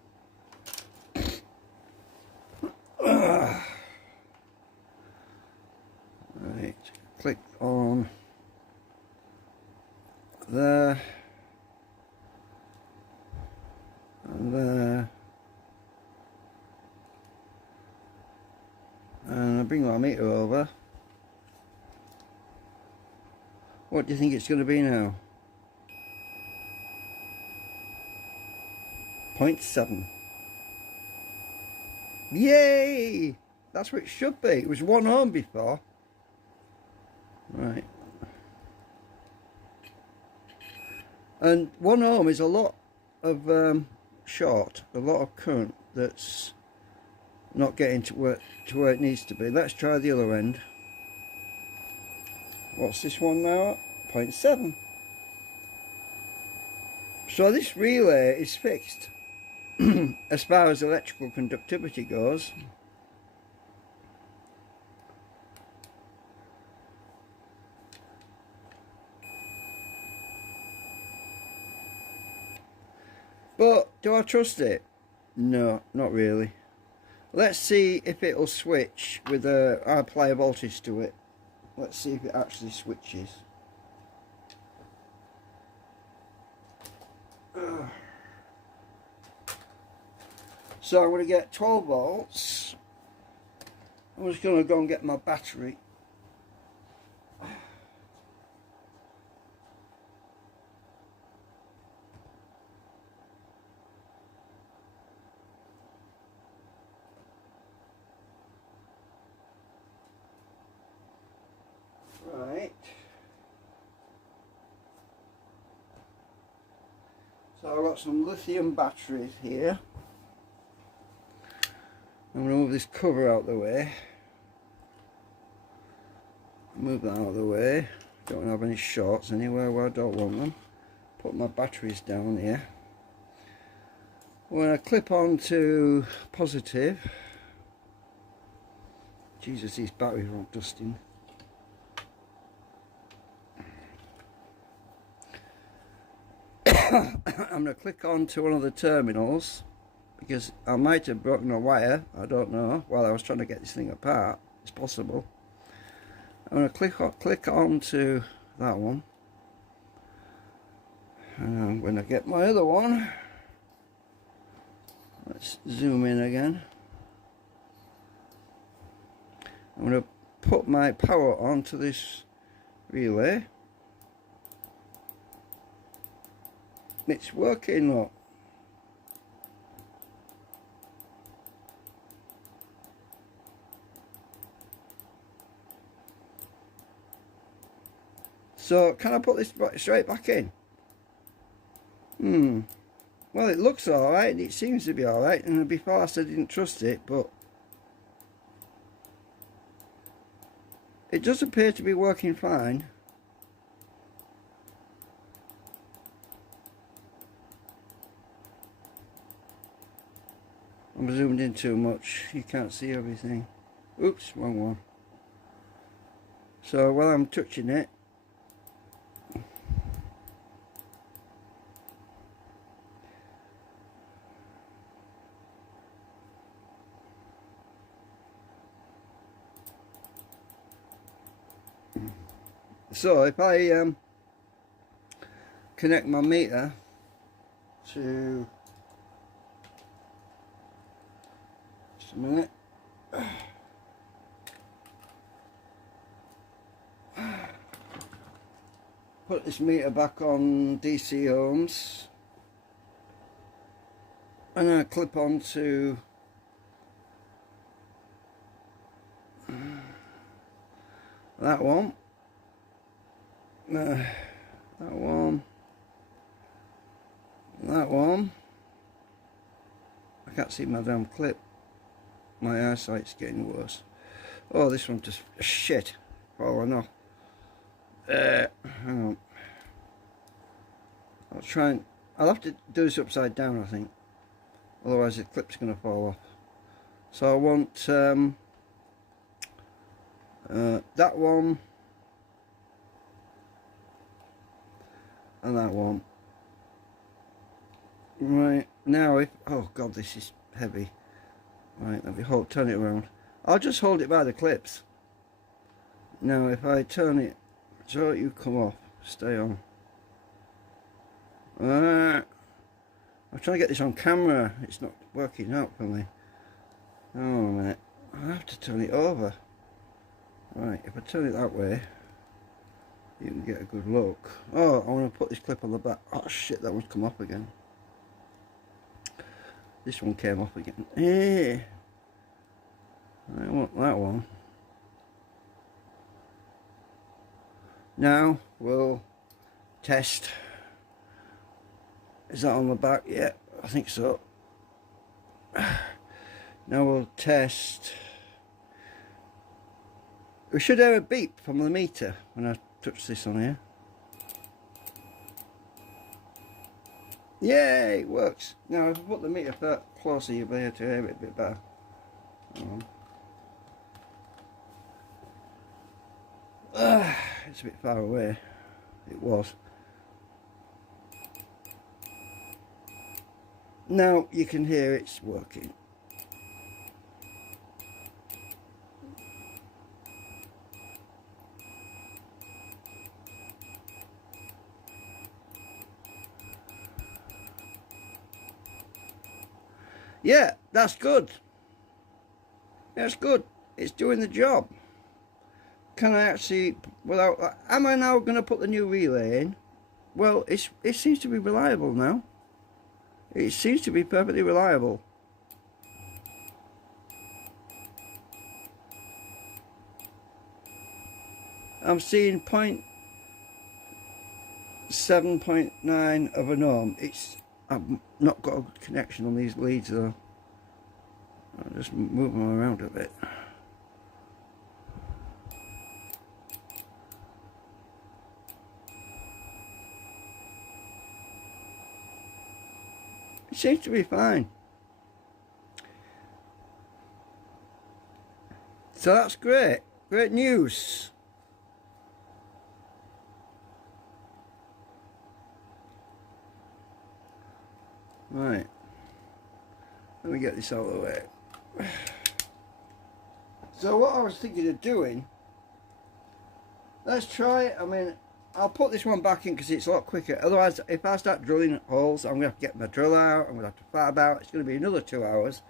right, click on there and there, and I bring my meter over. What do you think it's going to be now? 0.7. Yay! That's what it should be. It was 1 ohm before. Right. And 1 ohm is a lot of short, a lot of current that's not getting to where it needs to be. Let's try the other end. What's this one now? 0.7. So this relay is fixed as far as electrical conductivity goes. But do I trust it? No, not really. Let's see if it'll switch with I apply a voltage to it. Let's see if it actually switches. So I'm going to get 12 volts. I'm just going to go and get my battery. Right. So I've got some lithium batteries here. I'm going to move this cover out of the way. Move that out of the way. Don't have any shorts anywhere where I don't want them. Put my batteries down here. When I clip on to positive. Jesus, these batteries are all dusting. I'm going to click on to one of the terminals, because I might have broken a wire, I don't know, while I was trying to get this thing apart. It's possible. I'm going to click on to that one, and I'm going to get my other one. Let's zoom in again. I'm going to put my power onto this relay. It's working, look. So can I put this straight back in? Well, it looks alright, it seems to be alright, and before I said I didn't trust it, but it does appear to be working fine. I'm zoomed in too much, you can't see everything. Oops, wrong one. So while I'm touching it, so if I connect my meter to, just a minute, this meter back on DC ohms, and then I clip on to that one, that one, that one. I can't see my damn clip. My eyesight's getting worse. Oh, this one just shit. Oh, I know. Hang on. I'll have to do this upside down, I think. Otherwise the clip's going to fall off. So I want that one and that one. Right, now if... Oh God, this is heavy. Right, let me turn it around. I'll just hold it by the clips. Now if I turn it, so you come off, stay on. I'm trying to get this on camera. It's not working out for me. Oh, a minute. I have to turn it over. Right, if I turn it that way, you can get a good look. Oh, I want to put this clip on the back. Oh shit, that one's come off again. This one came off again. Hey, I want that one. Now we'll test. Is that on the back? Yeah, I think so. Now we'll test. We should hear a beep from the meter when I touch this on here. Yay, it works. Now if I put the meter that closer, you'll be able to hear it a bit better. It's a bit far away. It was. Now you can hear it's working. Yeah, that's good. That's good. It's doing the job. Can I actually, without, am I now going to put the new relay in? Well, it seems to be reliable now. It seems to be perfectly reliable. I'm seeing 0.7.9 of an ohm. I've not got a good connection on these leads though. I'll just move them around a bit. It seems to be fine. So that's great. Great news. Right. Let me get this out of the way. So what I was thinking of doing, let's try it. I mean, I'll put this one back in because it's a lot quicker. Otherwise, if I start drilling holes, I'm going to have to get my drill out. I'm going to have to fab out. It's going to be another 2 hours.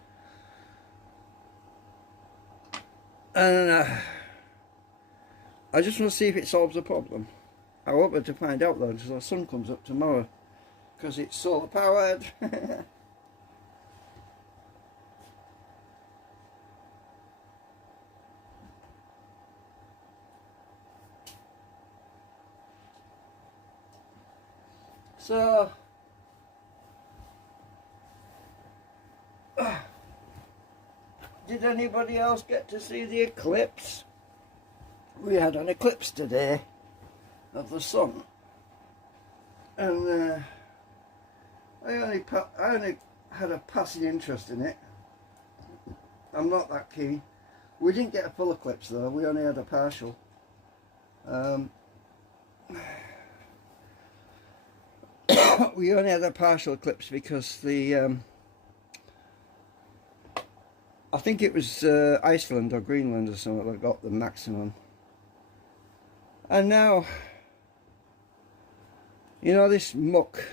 And I just want to see if it solves the problem. I won't be able to find out though until the sun comes up tomorrow, because it's solar powered. So did anybody else get to see the eclipse? We had an eclipse today of the sun, and I only had a passing interest in it. I'm not that keen. We didn't get a full eclipse though, we only had a partial. We only had a partial eclipse because the I think it was Iceland or Greenland or something that got the maximum. And now, you know, this muck,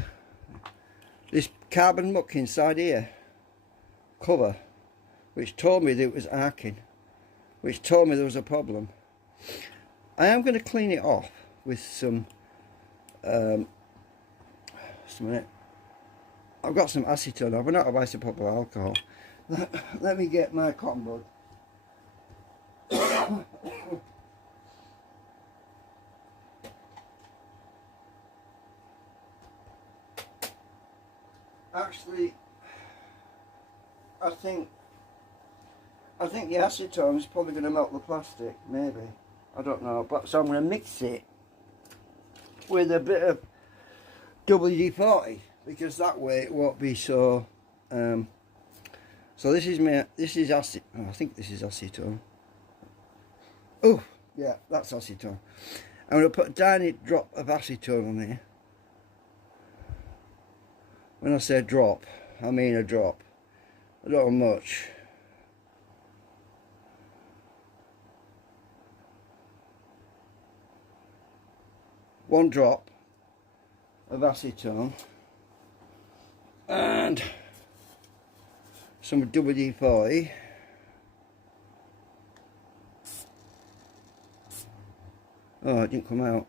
this carbon muck inside here, cover, which told me that it was arcing, which told me there was a problem. I am going to clean it off with some Just a minute. I've got some acetone. I've run out of isopropyl alcohol. Let me get my cotton bud. Actually, I think the acetone is probably going to melt the plastic, maybe. I don't know, but so I'm going to mix it with a bit of WD-40 because that way it won't be so. So this is acid. Oh, I think this is acetone. Oh, yeah, that's acetone. I'm going to put a tiny drop of acetone on here. When I say drop, I mean a drop. I don't want much. One drop of acetone and some WD-40. Oh, it didn't come out.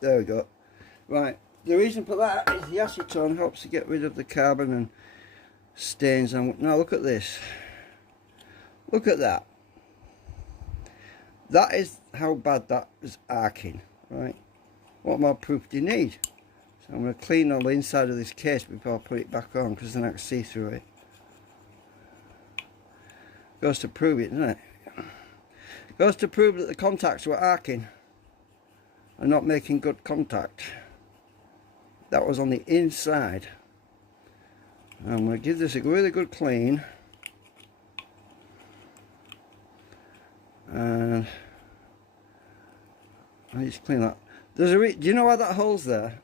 There we go. Right, the reason for that is the acetone helps to get rid of the carbon and stains. And now look at this. Look at that. That is how bad that is arcing, right? What more proof do you need? So I'm going to clean all the inside of this case before I put it back on, because then I can see through it. Goes to prove it, doesn't it? Goes to prove that the contacts were arcing and not making good contact. That was on the inside. I'm going to give this a really good clean. And I need to clean that. Do you know why that hole's there?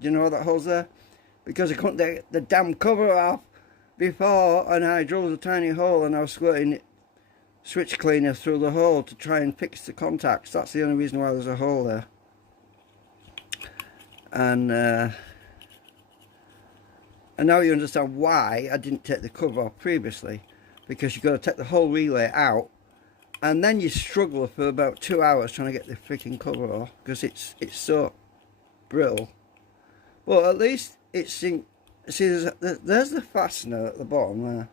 Do you know why that hole's there? Because I couldn't get the damn cover off before, and I drilled a tiny hole and I was squirting switch cleaner through the hole to try and fix the contacts. That's the only reason why there's a hole there. And now you understand why I didn't take the cover off previously, because you've got to take the whole relay out and then you struggle for about 2 hours trying to get the freaking cover off because it's so brittle. But at least it's in. See, there's the fastener at the bottom there.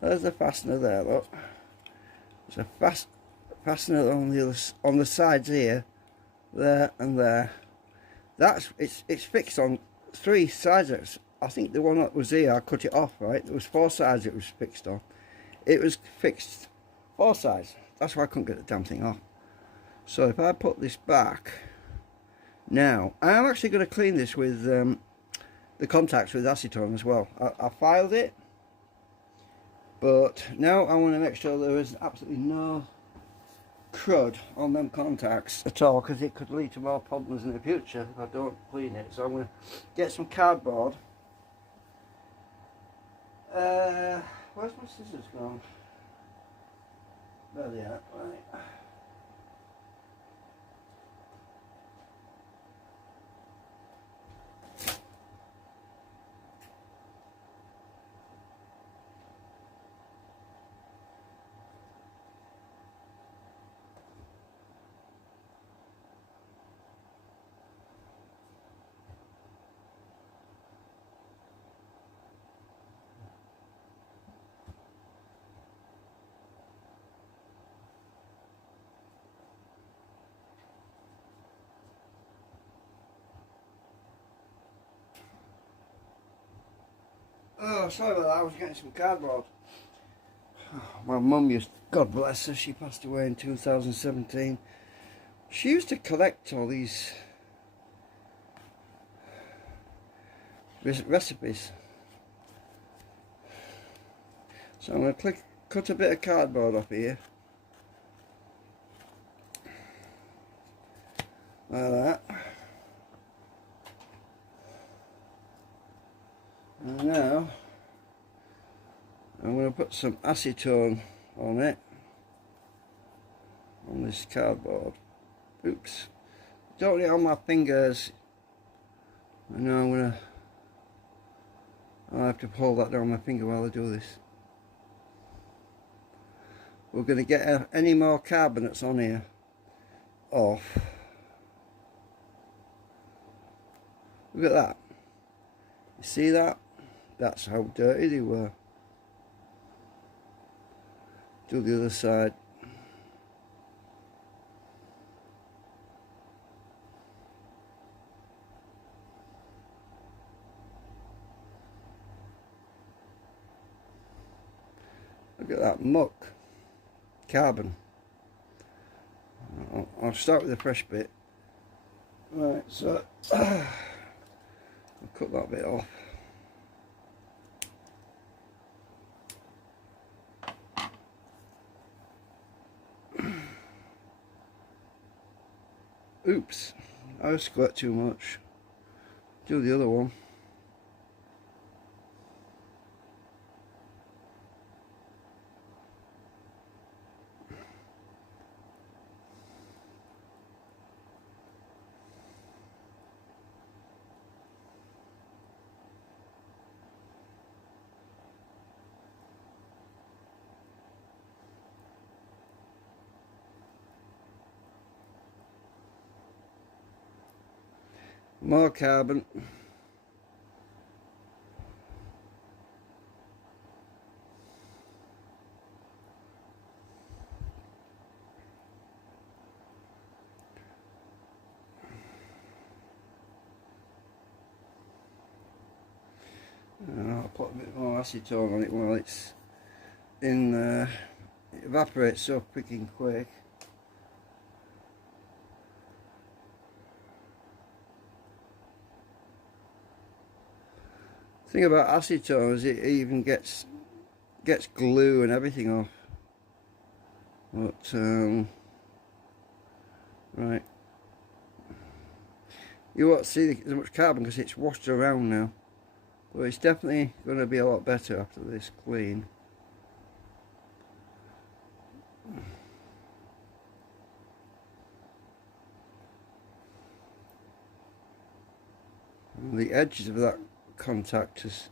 There's the fastener there. Look, there's a fastener on the sides here, there and there. It's fixed on 3 sides. I think the one that was here, I cut it off, right? There was 4 sides it was fixed on. It was fixed 4 sides. That's why I couldn't get the damn thing off. So if I put this back, now, I am actually going to clean this with the contacts with acetone as well. I filed it, but now I want to make sure there is absolutely no crud on them contacts at all, because it could lead to more problems in the future if I don't clean it. So I'm going to get some cardboard. Where's my scissors gone? There they are, right. Oh, sorry about that, I was getting some cardboard. My mum used, God bless her, she passed away in 2017. She used to collect all these recipes. So I'm going to cut a bit of cardboard off here. Like that. And now I'm going to put some acetone on it, on this cardboard. Oops, don't get it on my fingers. And now I'll have to hold that down my finger while I do this. We're going to get any more carbon that's on here off. Look at that. You see that? That's how dirty they were. Do the other side. Look at that muck. Carbon. I'll start with the fresh bit. Right, so I'll cut that bit off. Oops, I squirt too much. Do the other one. More carbon. And I'll put a bit more acetone on it while it's in there. It evaporates so quick and quick. The thing about acetone is it even gets glue and everything off. But right, you won't see as much carbon because it's washed around now. But it's definitely going to be a lot better after this clean. And the edges of that contact is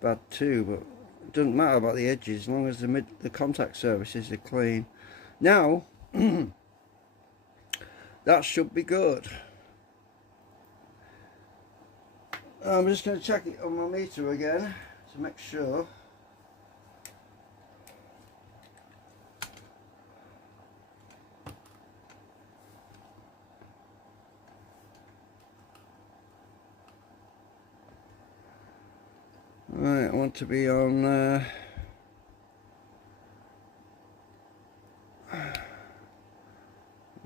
bad too, but it doesn't matter about the edges as long as the contact surfaces are clean. Now that should be good. I'm just going to check it on my meter again to make sure. Right, I want to be on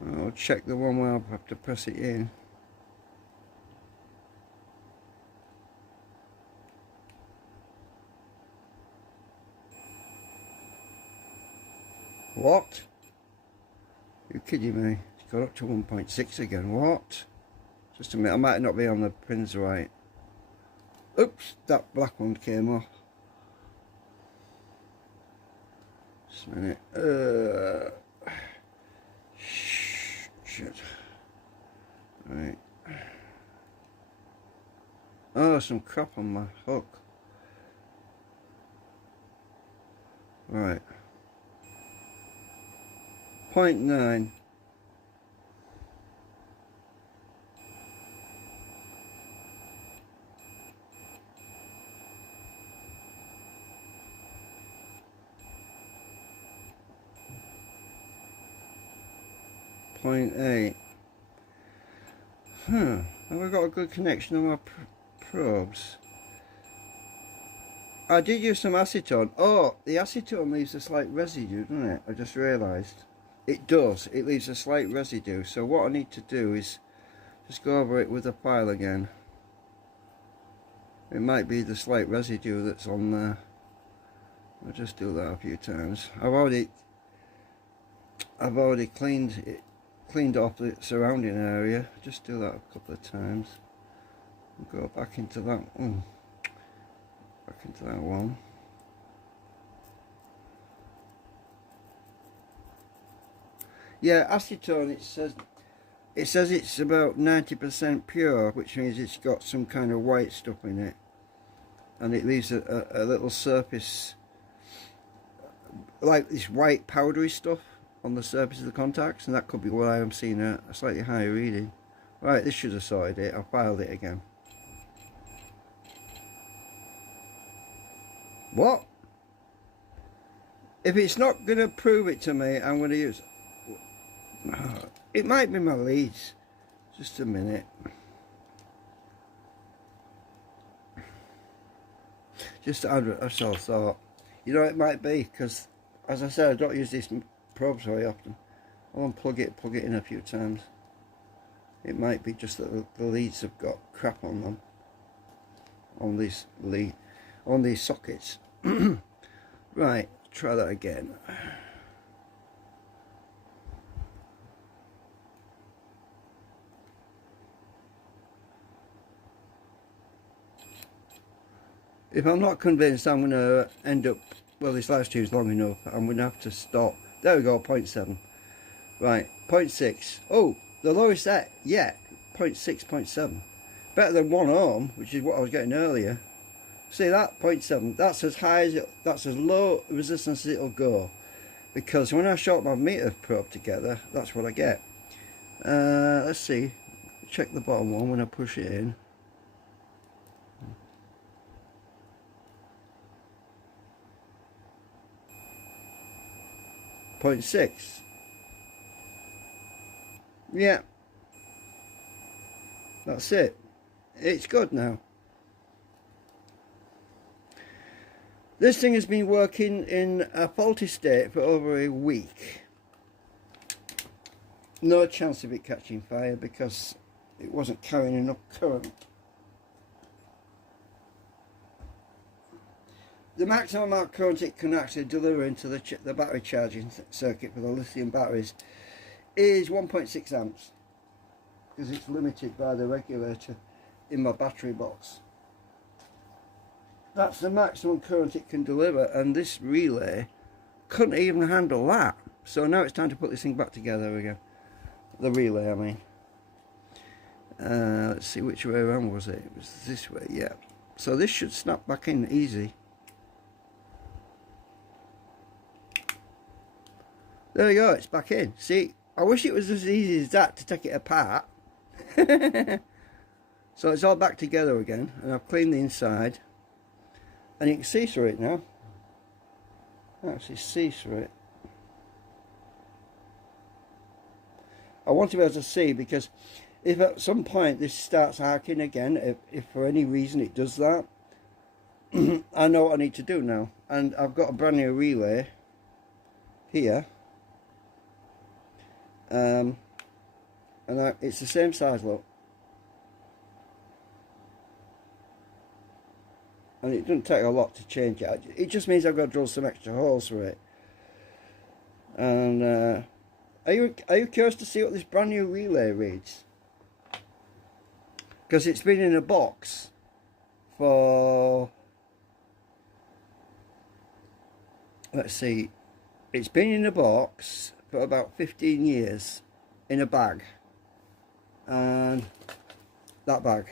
I'll check the one where I'll have to press it in. What? You're kidding me? It's got up to 1.6 again. What? Just a minute, I might not be on the pins right. Oops, that black one came off. Just a minute. Shit. Right. Oh, some crap on my hook. Right. 0.9. .8. Have we got a good connection on my probes? I did use some acetone. Oh, the acetone leaves a slight residue, doesn't it? I just realised. It does. It leaves a slight residue. So what I need to do is just go over it with a file again. It might be the slight residue that's on there. I'll just do that a few times. I've already cleaned off the surrounding area. Just do that a couple of times. Go back into that one. Back into that one. Yeah, acetone, it says it's about 90% pure, which means it's got some kind of white stuff in it, and it leaves a little surface like this white powdery stuff on the surface of the contacts, and that could be why I'm seeing a slightly higher reading. Right, this should have sorted it. I filed it again. What? If it's not going to prove it to me, I'm going to use... It might be my leads. Just a minute. Just a sort of thought. You know, it might be, because, as I said, I don't use these probes very often. I'll unplug it in a few times. It might be just that the leads have got crap on them. On these sockets. Right, try that again. If I'm not convinced, I'm going to end up, well, this live stream is long enough, I'm going to have to stop. There we go, 0.7. Right, 0.6. Oh, the lowest yet, 0.6, 0.7. Better than 1 ohm, which is what I was getting earlier. See that, 0.7. That's as high as that's as low resistance as it'll go. Because when I short my meter probe together, that's what I get. Let's see. Check the bottom one when I push it in. .6. Yeah. That's it. It's good now. This thing has been working in a faulty state for over a week. No chance of it catching fire because it wasn't carrying enough current. The maximum amount of current it can actually deliver into the battery charging circuit for the lithium batteries is 1.6 amps because it's limited by the regulator in my battery box. That's the maximum current it can deliver, and this relay couldn't even handle that. So now it's time to put this thing back together again. The relay, I mean. Let's see, which way around was it? It was this way, yeah. So this should snap back in easy. There we go, it's back in. See, I wish it was as easy as that to take it apart. So it's all back together again, and I've cleaned the inside. And you can see through it now. Actually see through it. I want to be able to see, because if at some point this starts arcing again, if for any reason it does that, I know what I need to do now. And I've got a brand new relay here. And it's the same size, look. And it doesn't take a lot to change it. It just means I've got to drill some extra holes for it. And are you curious to see what this brand new relay reads? Because it's been in a box for, let's see, it's been in a box for about 15 years in a bag. And that bag.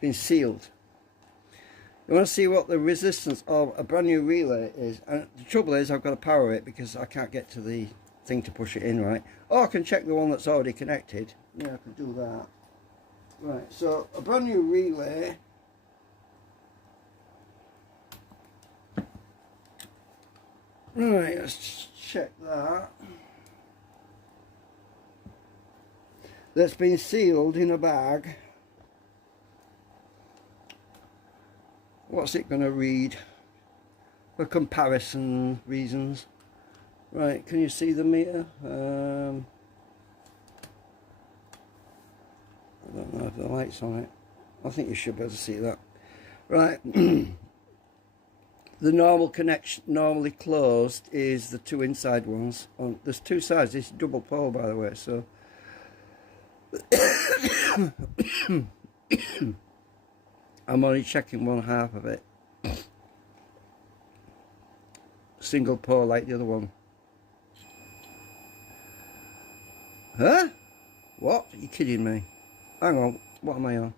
Been sealed. You want to see what the resistance of a brand new relay is, and the trouble is I've got to power it because I can't get to the thing to push it in, right? Or I can check the one that's already connected. Yeah, I can do that. Right, so a brand new relay. Right, let's check that. That's been sealed in a bag. What's it going to read for comparison reasons? Right, can you see the meter? I don't know if the light's on it. I think you should be able to see that. Right, the normal connection, normally closed, is the two inside ones. There's two sides. This is double pole, by the way, so I'm only checking one half of it. Single pole like the other one. Huh? What? Are you kidding me? Hang on, what am I on?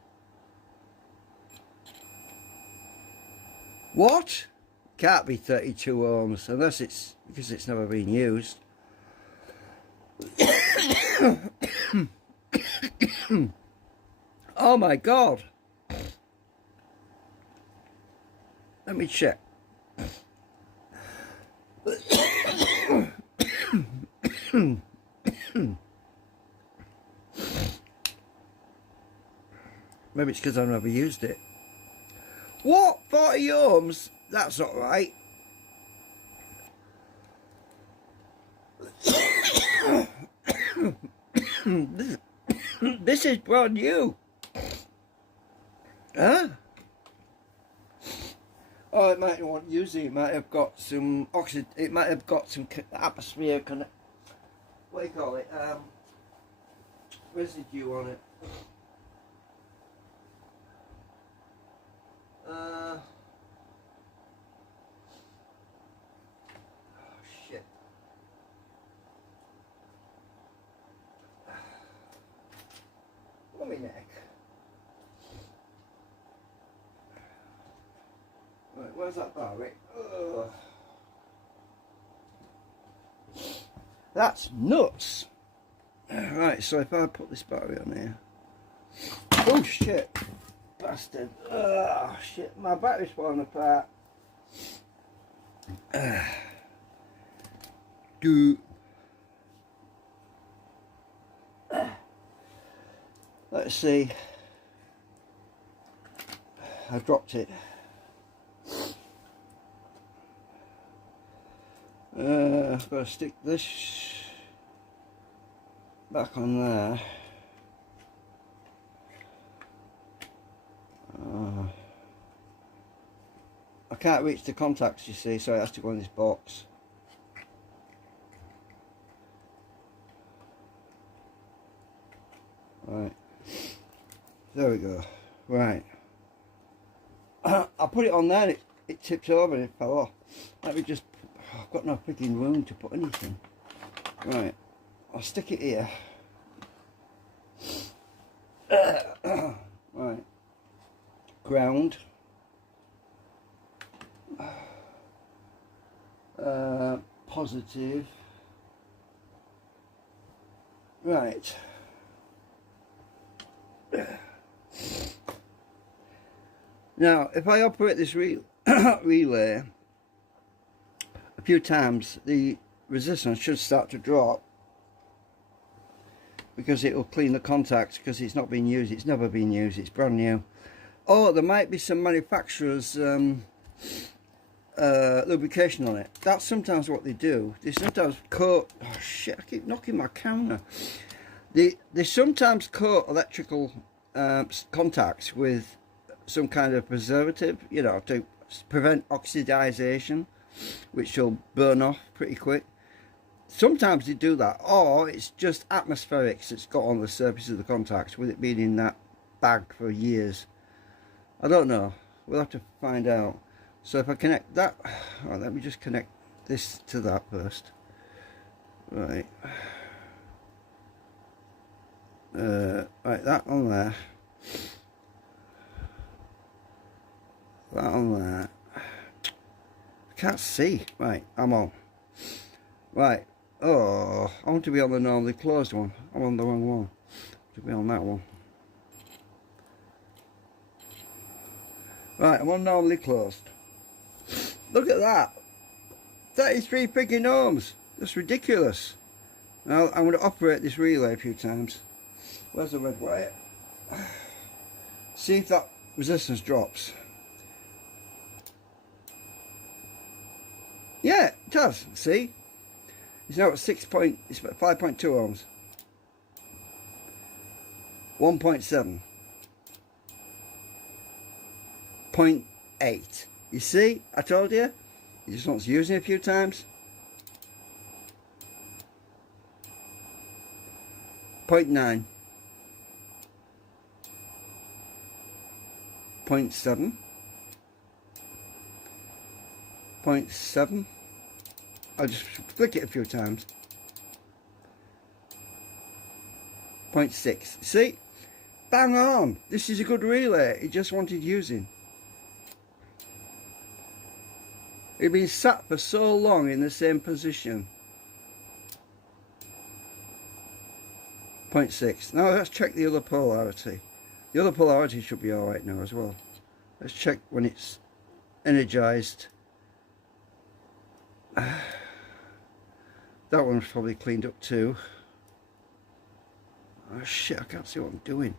What? Can't be 32 ohms unless it's because it's never been used. Oh my God. Let me check. Maybe it's because I've never used it. What? 40 ohms? That's not right. This is brand new. Huh? Oh, it might not use it. It might have got some oxygen. It might have got some atmosphere. What do you call it? Residue on it. Oh shit. Let me neck. Right, where's that battery? Ugh. That's nuts. Right, so if I put this battery on here. Oh shit. Bastard. Oh shit, my battery's falling apart. Let's see. I've dropped it. I've got to stick this back on there. I can't reach the contacts, you see, so it has to go in this box. Right, there we go. Right, I put it on there and it tipped over and it fell off. Let me just, I've got no freaking room to put anything. Right, I'll stick it here. Right, ground. Positive. Right. Now, if I operate this relay a few times, the resistance should start to drop because it will clean the contacts because it's not being used. It's never been used. It's brand new. Oh, there might be some manufacturers lubrication on it. That's sometimes what they do. They sometimes coat. Oh shit! I keep knocking my counter. They sometimes coat electrical contacts with some kind of preservative, you know, to prevent oxidization, which will burn off pretty quick. Sometimes they do that, or it's just atmospherics that's got on the surface of the contacts with it being in that bag for years. I don't know. We'll have to find out. So if I connect that, oh, let me just connect this to that first. Right. Right, that on there. That on there. I can't see. Right, I'm on. Right. Oh, I want to be on the normally closed one. I'm on the wrong one. To be on that one. Right, I'm on normally closed. Look at that. 33 freaking ohms. That's ridiculous. Now I'm going to operate this relay a few times. Where's the red wire? See if that resistance drops. Yeah, it does. See? It's now at 5.2 ohms. 1.7. 0.8. You see? I told you. You just want to use it a few times. 0.9. 0.7. 0.7. I'll just flick it a few times. 0.6. See? Bang on. This is a good relay. It just wanted using. It'd been sat for so long in the same position. 0.6. Now let's check the other polarity. The other polarity should be alright now as well. Let's check when it's energized. That one's probably cleaned up too. Oh shit, I can't see what I'm doing.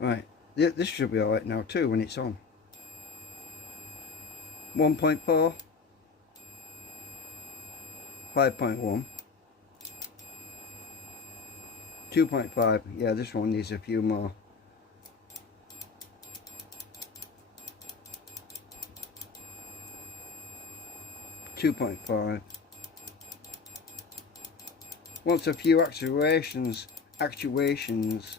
Right, this should be alright now too when it's on. 1.4, 5.1, 2.5, yeah, this one needs a few more. 2.5. Wants a few actuations. 2.4,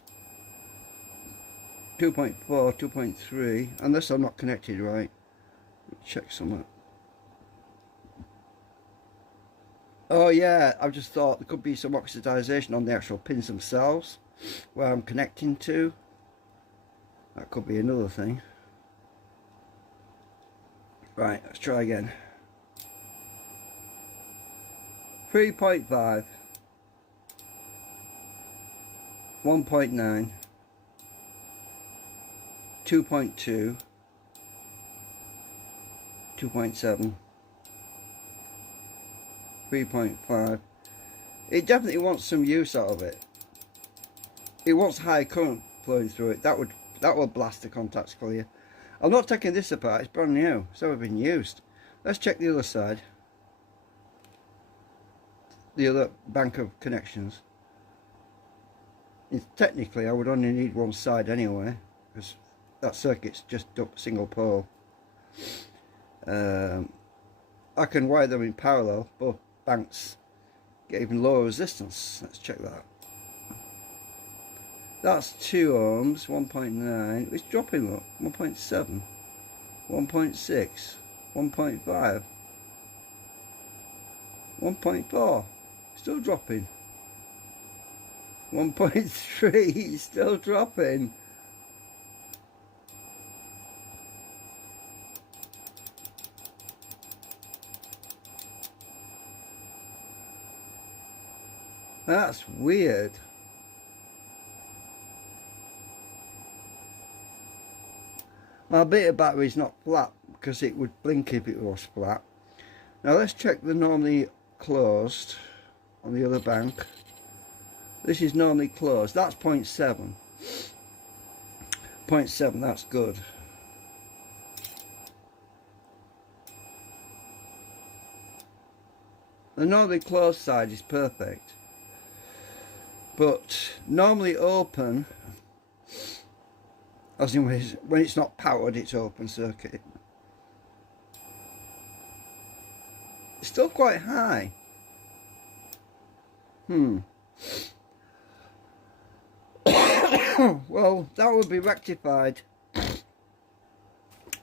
2.3, unless I'm not connected right. Check something. Oh yeah, I've just thought there could be some oxidization on the actual pins themselves where I'm connecting to. That could be another thing. Right, let's try again. 3.5, 1.9, 2.2, 2.7, 3.5. It definitely wants some use out of it. It wants high current flowing through it. That will blast the contacts clear. I'm not taking this apart, it's brand new, it's never been used. Let's check the other side. The other bank of connections. Technically I would only need one side anyway, because that circuit's just single pole. I can wire them in parallel, both banks get even lower resistance. Let's check that. That's 2 ohms, 1.9, it's dropping, look, 1.7, 1.6, 1.5, 1.4, still dropping, 1.3, still dropping. That's weird. My beta battery is not flat because it would blink if it was flat. Now let's check the normally closed on the other bank. This is normally closed. That's 0.7. 0.7, that's good. The normally closed side is perfect. But normally open, as in when it's not powered, it's open circuit. It's still quite high. Well, that would be rectified.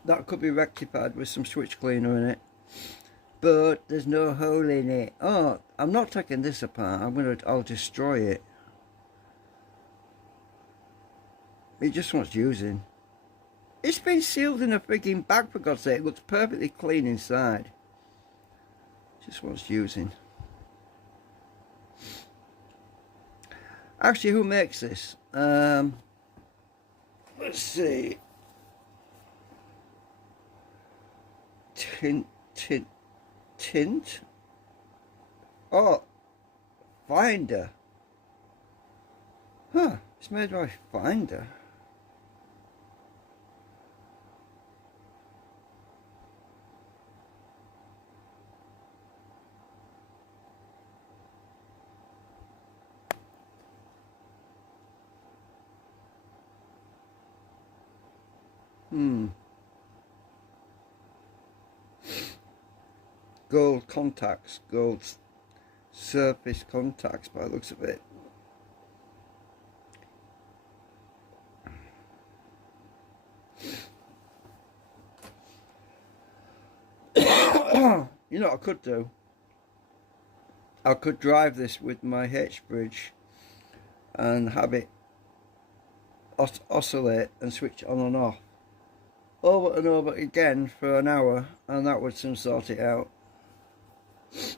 That could be rectified with some switch cleaner in it. But there's no hole in it. Oh, I'm not taking this apart. I'll destroy it. It just wants using. It's been sealed in a frigging bag, for God's sake. It looks perfectly clean inside. Just wants using. Actually, who makes this? Let's see. Tint. Oh, Finder. Huh, it's made by Finder. Gold contacts, gold surface contacts by the looks of it. You know what I could do? I could drive this with my H-bridge and have it oscillate and switch on and off over and over again for an hour, and that would soon sort it out.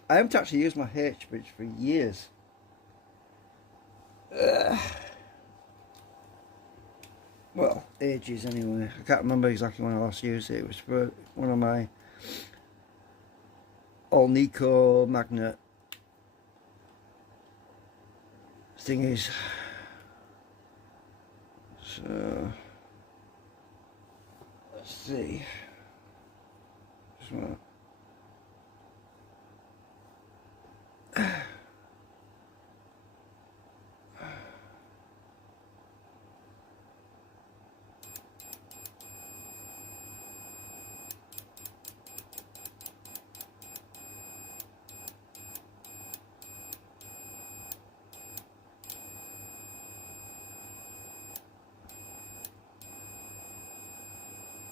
I haven't actually used my H-bridge for years. Well, ages anyway. I can't remember exactly when I last used it. It was for one of my Nico magnet thingies. So let's see. So,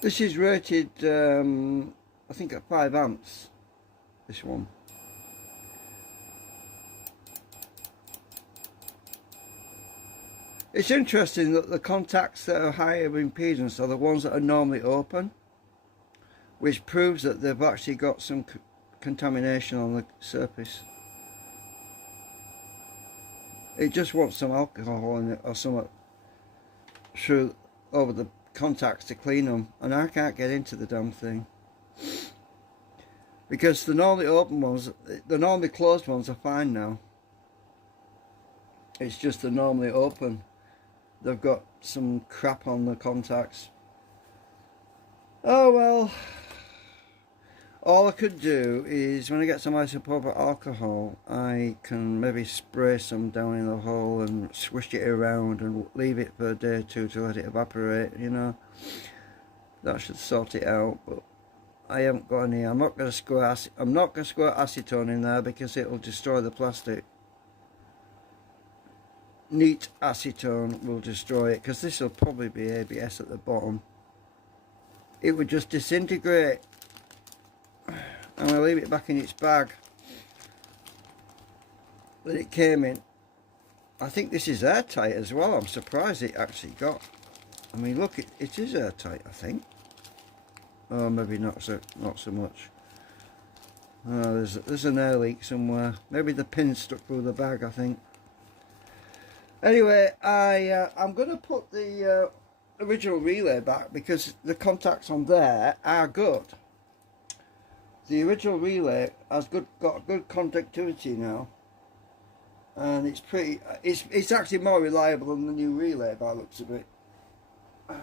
this is rated, I think at 5 amps, this one. It's interesting that the contacts that are higher impedance are the ones that are normally open, which proves that they've actually got some contamination on the surface. It just wants some alcohol in it or something through over the contacts to clean them, and I can't get into the damn thing because the normally open ones, the normally closed ones are fine now. It's just the normally open, they've got some crap on the contacts. Oh well, all I could do is when I get some isopropyl alcohol, I can maybe spray some down in the hole and swish it around and leave it for a day or two to let it evaporate, you know. That should sort it out, but I haven't got any. I'm not going to squirt acetone in there because it'll destroy the plastic. Neat acetone will destroy it, because this will probably be ABS at the bottom. It would just disintegrate. I'm going to leave it back in its bag that it came in. I think this is airtight as well. I'm surprised it actually got. I mean, look, it is airtight, I think. Oh, maybe not so much. Oh, there's an air leak somewhere. Maybe the pin stuck through the bag, I think. Anyway, I'm going to put the original relay back because the contacts on there are good. The original relay has got good conductivity now, and it's pretty. It's actually more reliable than the new relay by the looks of it. And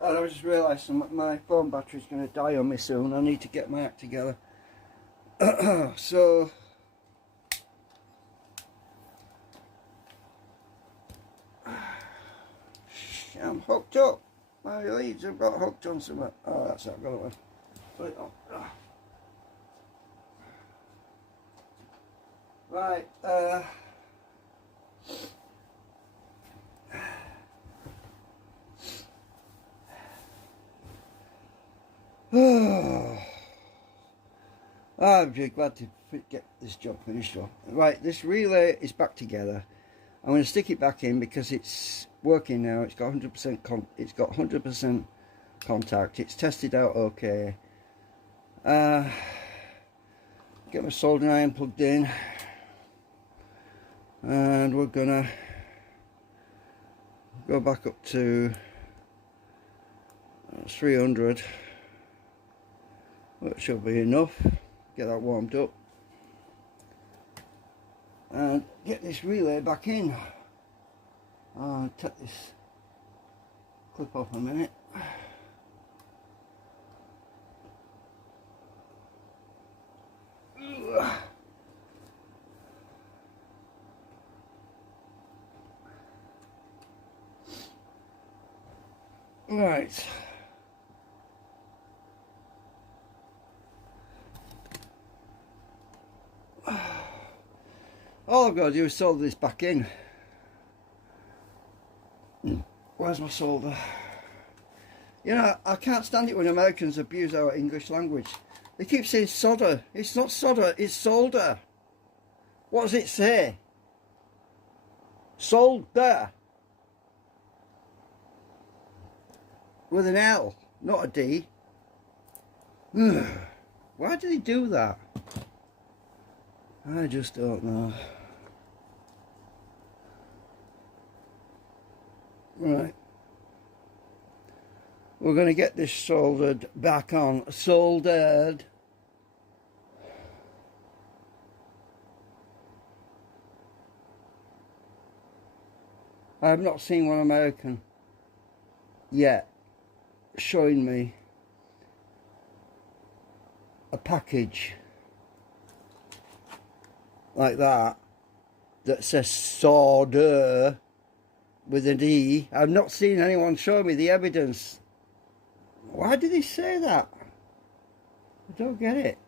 I just realised my phone battery's going to die on me soon. I need to get my act together. So I'm hooked up. My leads have got hooked on somewhere. Oh, that's not going to put it on. Right. I'm really glad to get this job finished off. Right, this relay is back together. I'm going to stick it back in because it's working now. It's got 100%. It's got 100% contact. It's tested out okay. Get my soldering iron plugged in, and we're gonna go back up to 300. That should be enough. Get that warmed up and get this relay back in. I'll take this clip off a minute. Right. All I've got to do is solder this back in. Where's my solder? You know, I can't stand it when Americans abuse our English language. They keep saying solder. It's not solder, it's solder. What does it say? Solder. With an L, not a D. Why do they do that? I just don't know. Right. We're going to get this soldered back on. Soldered. I have not seen one American yet showing me a package like that that says solder with an E. I've not seen anyone show me the evidence. Why did he say that? I don't get it.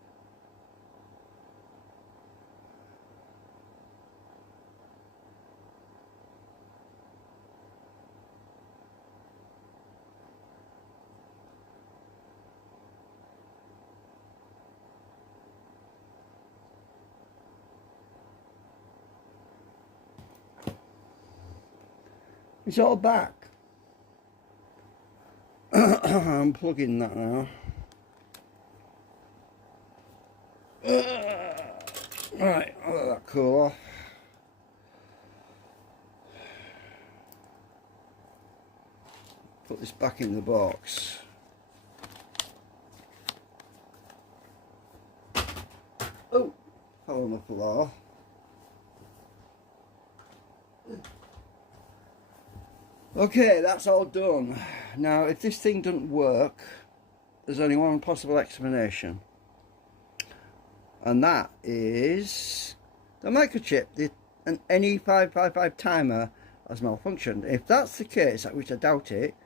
It's all back. I'm plugging that now. Right, I'll let that cool off. Put this back in the box. Oh, fell on the floor. Okay, that's all done. Now, if this thing doesn't work, there's only one possible explanation. And that is the microchip, an NE555 timer has malfunctioned. If that's the case, which I doubt it,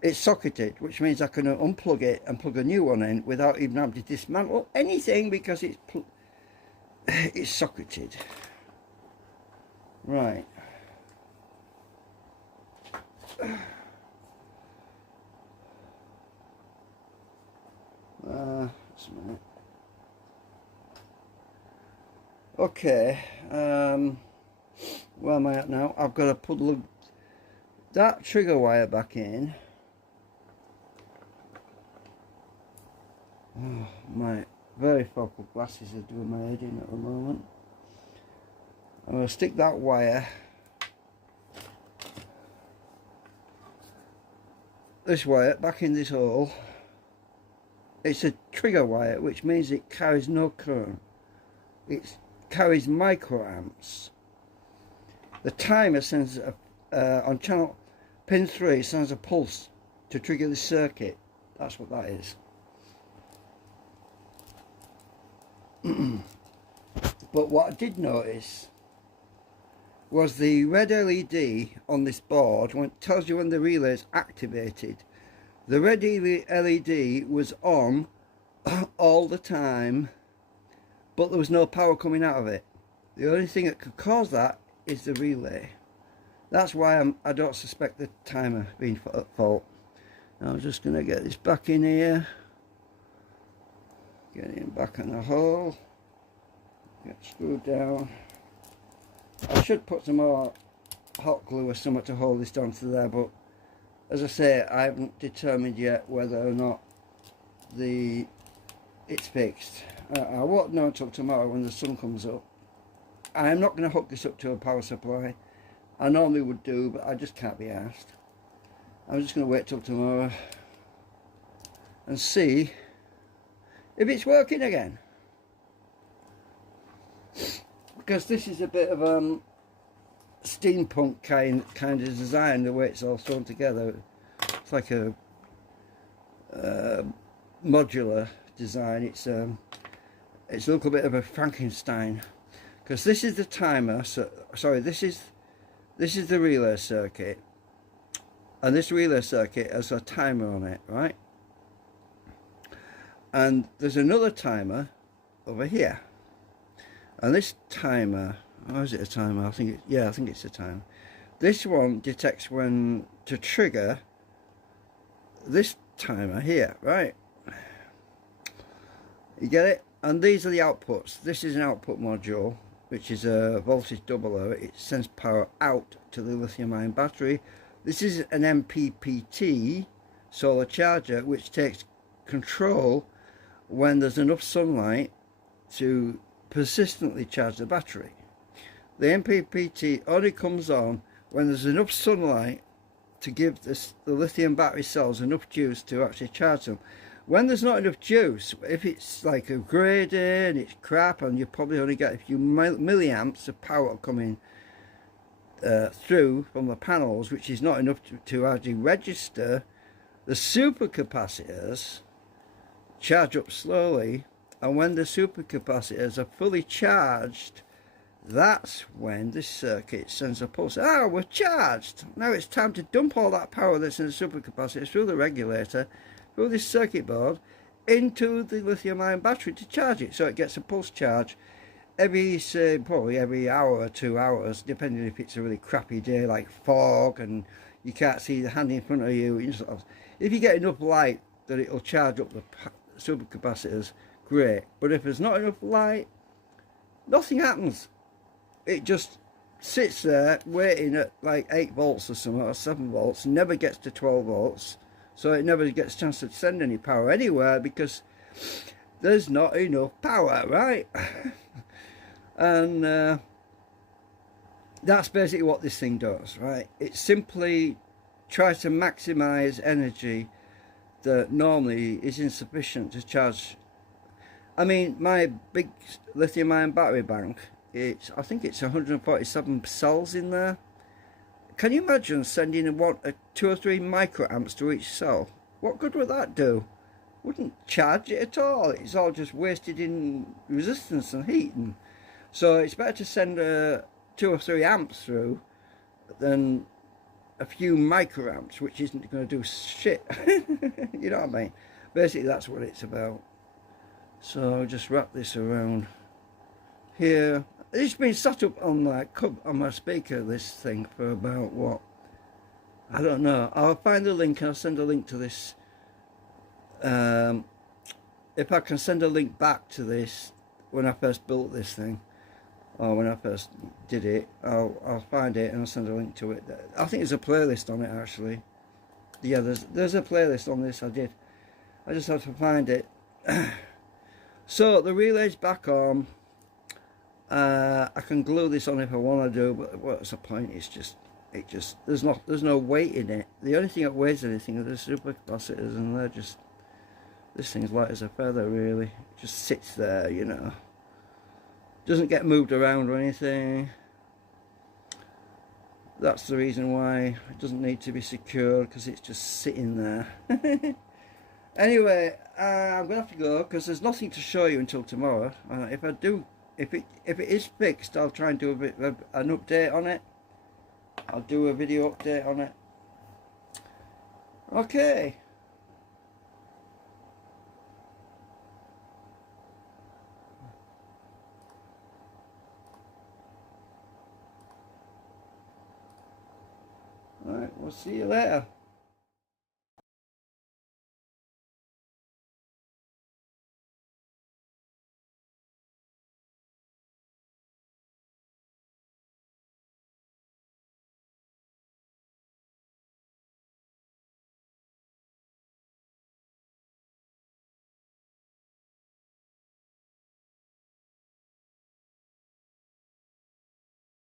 it's socketed, which means I can unplug it and plug a new one in without even having to dismantle anything because it's socketed. Right. Just a minute. Okay, where am I at now? I've got to put that trigger wire back in. Oh, my very focal glasses are doing my head in at the moment. I'm going to stick that wire, this wire, back in this hole. It's a trigger wire, which means it carries no current. It carries microamps. The timer sends on channel pin 3 sends a pulse to trigger the circuit. That's what that is. But what I did notice was the red LED on this board when it tells you when the relay is activated. The red LED was on all the time, but there was no power coming out of it. The only thing that could cause that is the relay. That's why I don't suspect the timer being at fault. Now I'm just going to get this back in here. Get it back in the hole. Get screwed down. I should put some more hot glue or something to hold this down to there, but as I say, I haven't determined yet whether or not it's fixed. I won't know until tomorrow when the sun comes up. I am not going to hook this up to a power supply. I normally would do, but I just can't be asked. I'm just going to wait till tomorrow and see if it's working again. Because this is a bit of steampunk kind of design, the way it's all thrown together. It's like a modular design. It's a little bit of a Frankenstein. Because this is the timer. Sorry, this is the relay circuit, and this relay circuit has a timer on it, right? And there's another timer over here. And this timer, oh, is it a timer? I think it's a timer. This one detects when to trigger this timer here, right? You get it? And these are the outputs. This is an output module, which is a voltage doubler. It sends power out to the lithium-ion battery. This is an MPPT solar charger, which takes control when there's enough sunlight to persistently charge the battery. The MPPT only comes on when there's enough sunlight to give the lithium battery cells enough juice to actually charge them. When there's not enough juice, if it's like a grey day and it's crap and you probably only get a few milliamps of power coming through from the panels, which is not enough to actually register, the supercapacitors charge up slowly, and when the supercapacitors are fully charged, that's when this circuit sends a pulse. Ah, we're charged. Now it's time to dump all that power that's in the supercapacitor through the regulator, through this circuit board, into the lithium-ion battery to charge it. So it gets a pulse charge every, say, probably every hour or 2 hours, depending if it's a really crappy day like fog and you can't see the hand in front of you. If you get enough light that it'll charge up the supercapacitors, great. But if there's not enough light, nothing happens. It just sits there waiting at like 8 volts or something, or 7 volts, never gets to 12 volts, so it never gets a chance to send any power anywhere because there's not enough power, right? And that's basically what this thing does, right? It simply tries to maximize energy that normally is insufficient to charge. I mean, my big lithium-ion battery bank, I think it's 147 cells in there. Can you imagine sending 2 or 3 microamps to each cell? What good would that do? Wouldn't charge it at all. It's all just wasted in resistance and heat. And so it's better to send 2 or 3 amps through than a few microamps, which isn't going to do shit. You know what I mean? Basically, that's what it's about. So I'll just wrap this around here. It's been set up on my speaker, this thing, for about what? I don't know. I'll find the link and I'll send a link to this. If I can send a link back to this when I first built this thing, or when I first did it, I'll find it and I'll send a link to it. I think there's a playlist on it actually. Yeah, there's a playlist on this. I just have to find it. So the relay's back on. I can glue this on if I want to do, but what's the point? There's no weight in it. The only thing that weighs anything are the supercapacitors, and they're just, this thing's light as a feather really. It just sits there, you know. Doesn't get moved around or anything. That's the reason why it doesn't need to be secured, because it's just sitting there. Anyway, I'm gonna have to go because there's nothing to show you until tomorrow. If it is fixed, I'll try and do a bit of an update on it. I'll do a video update on it. Okay. Alright, we'll see you later.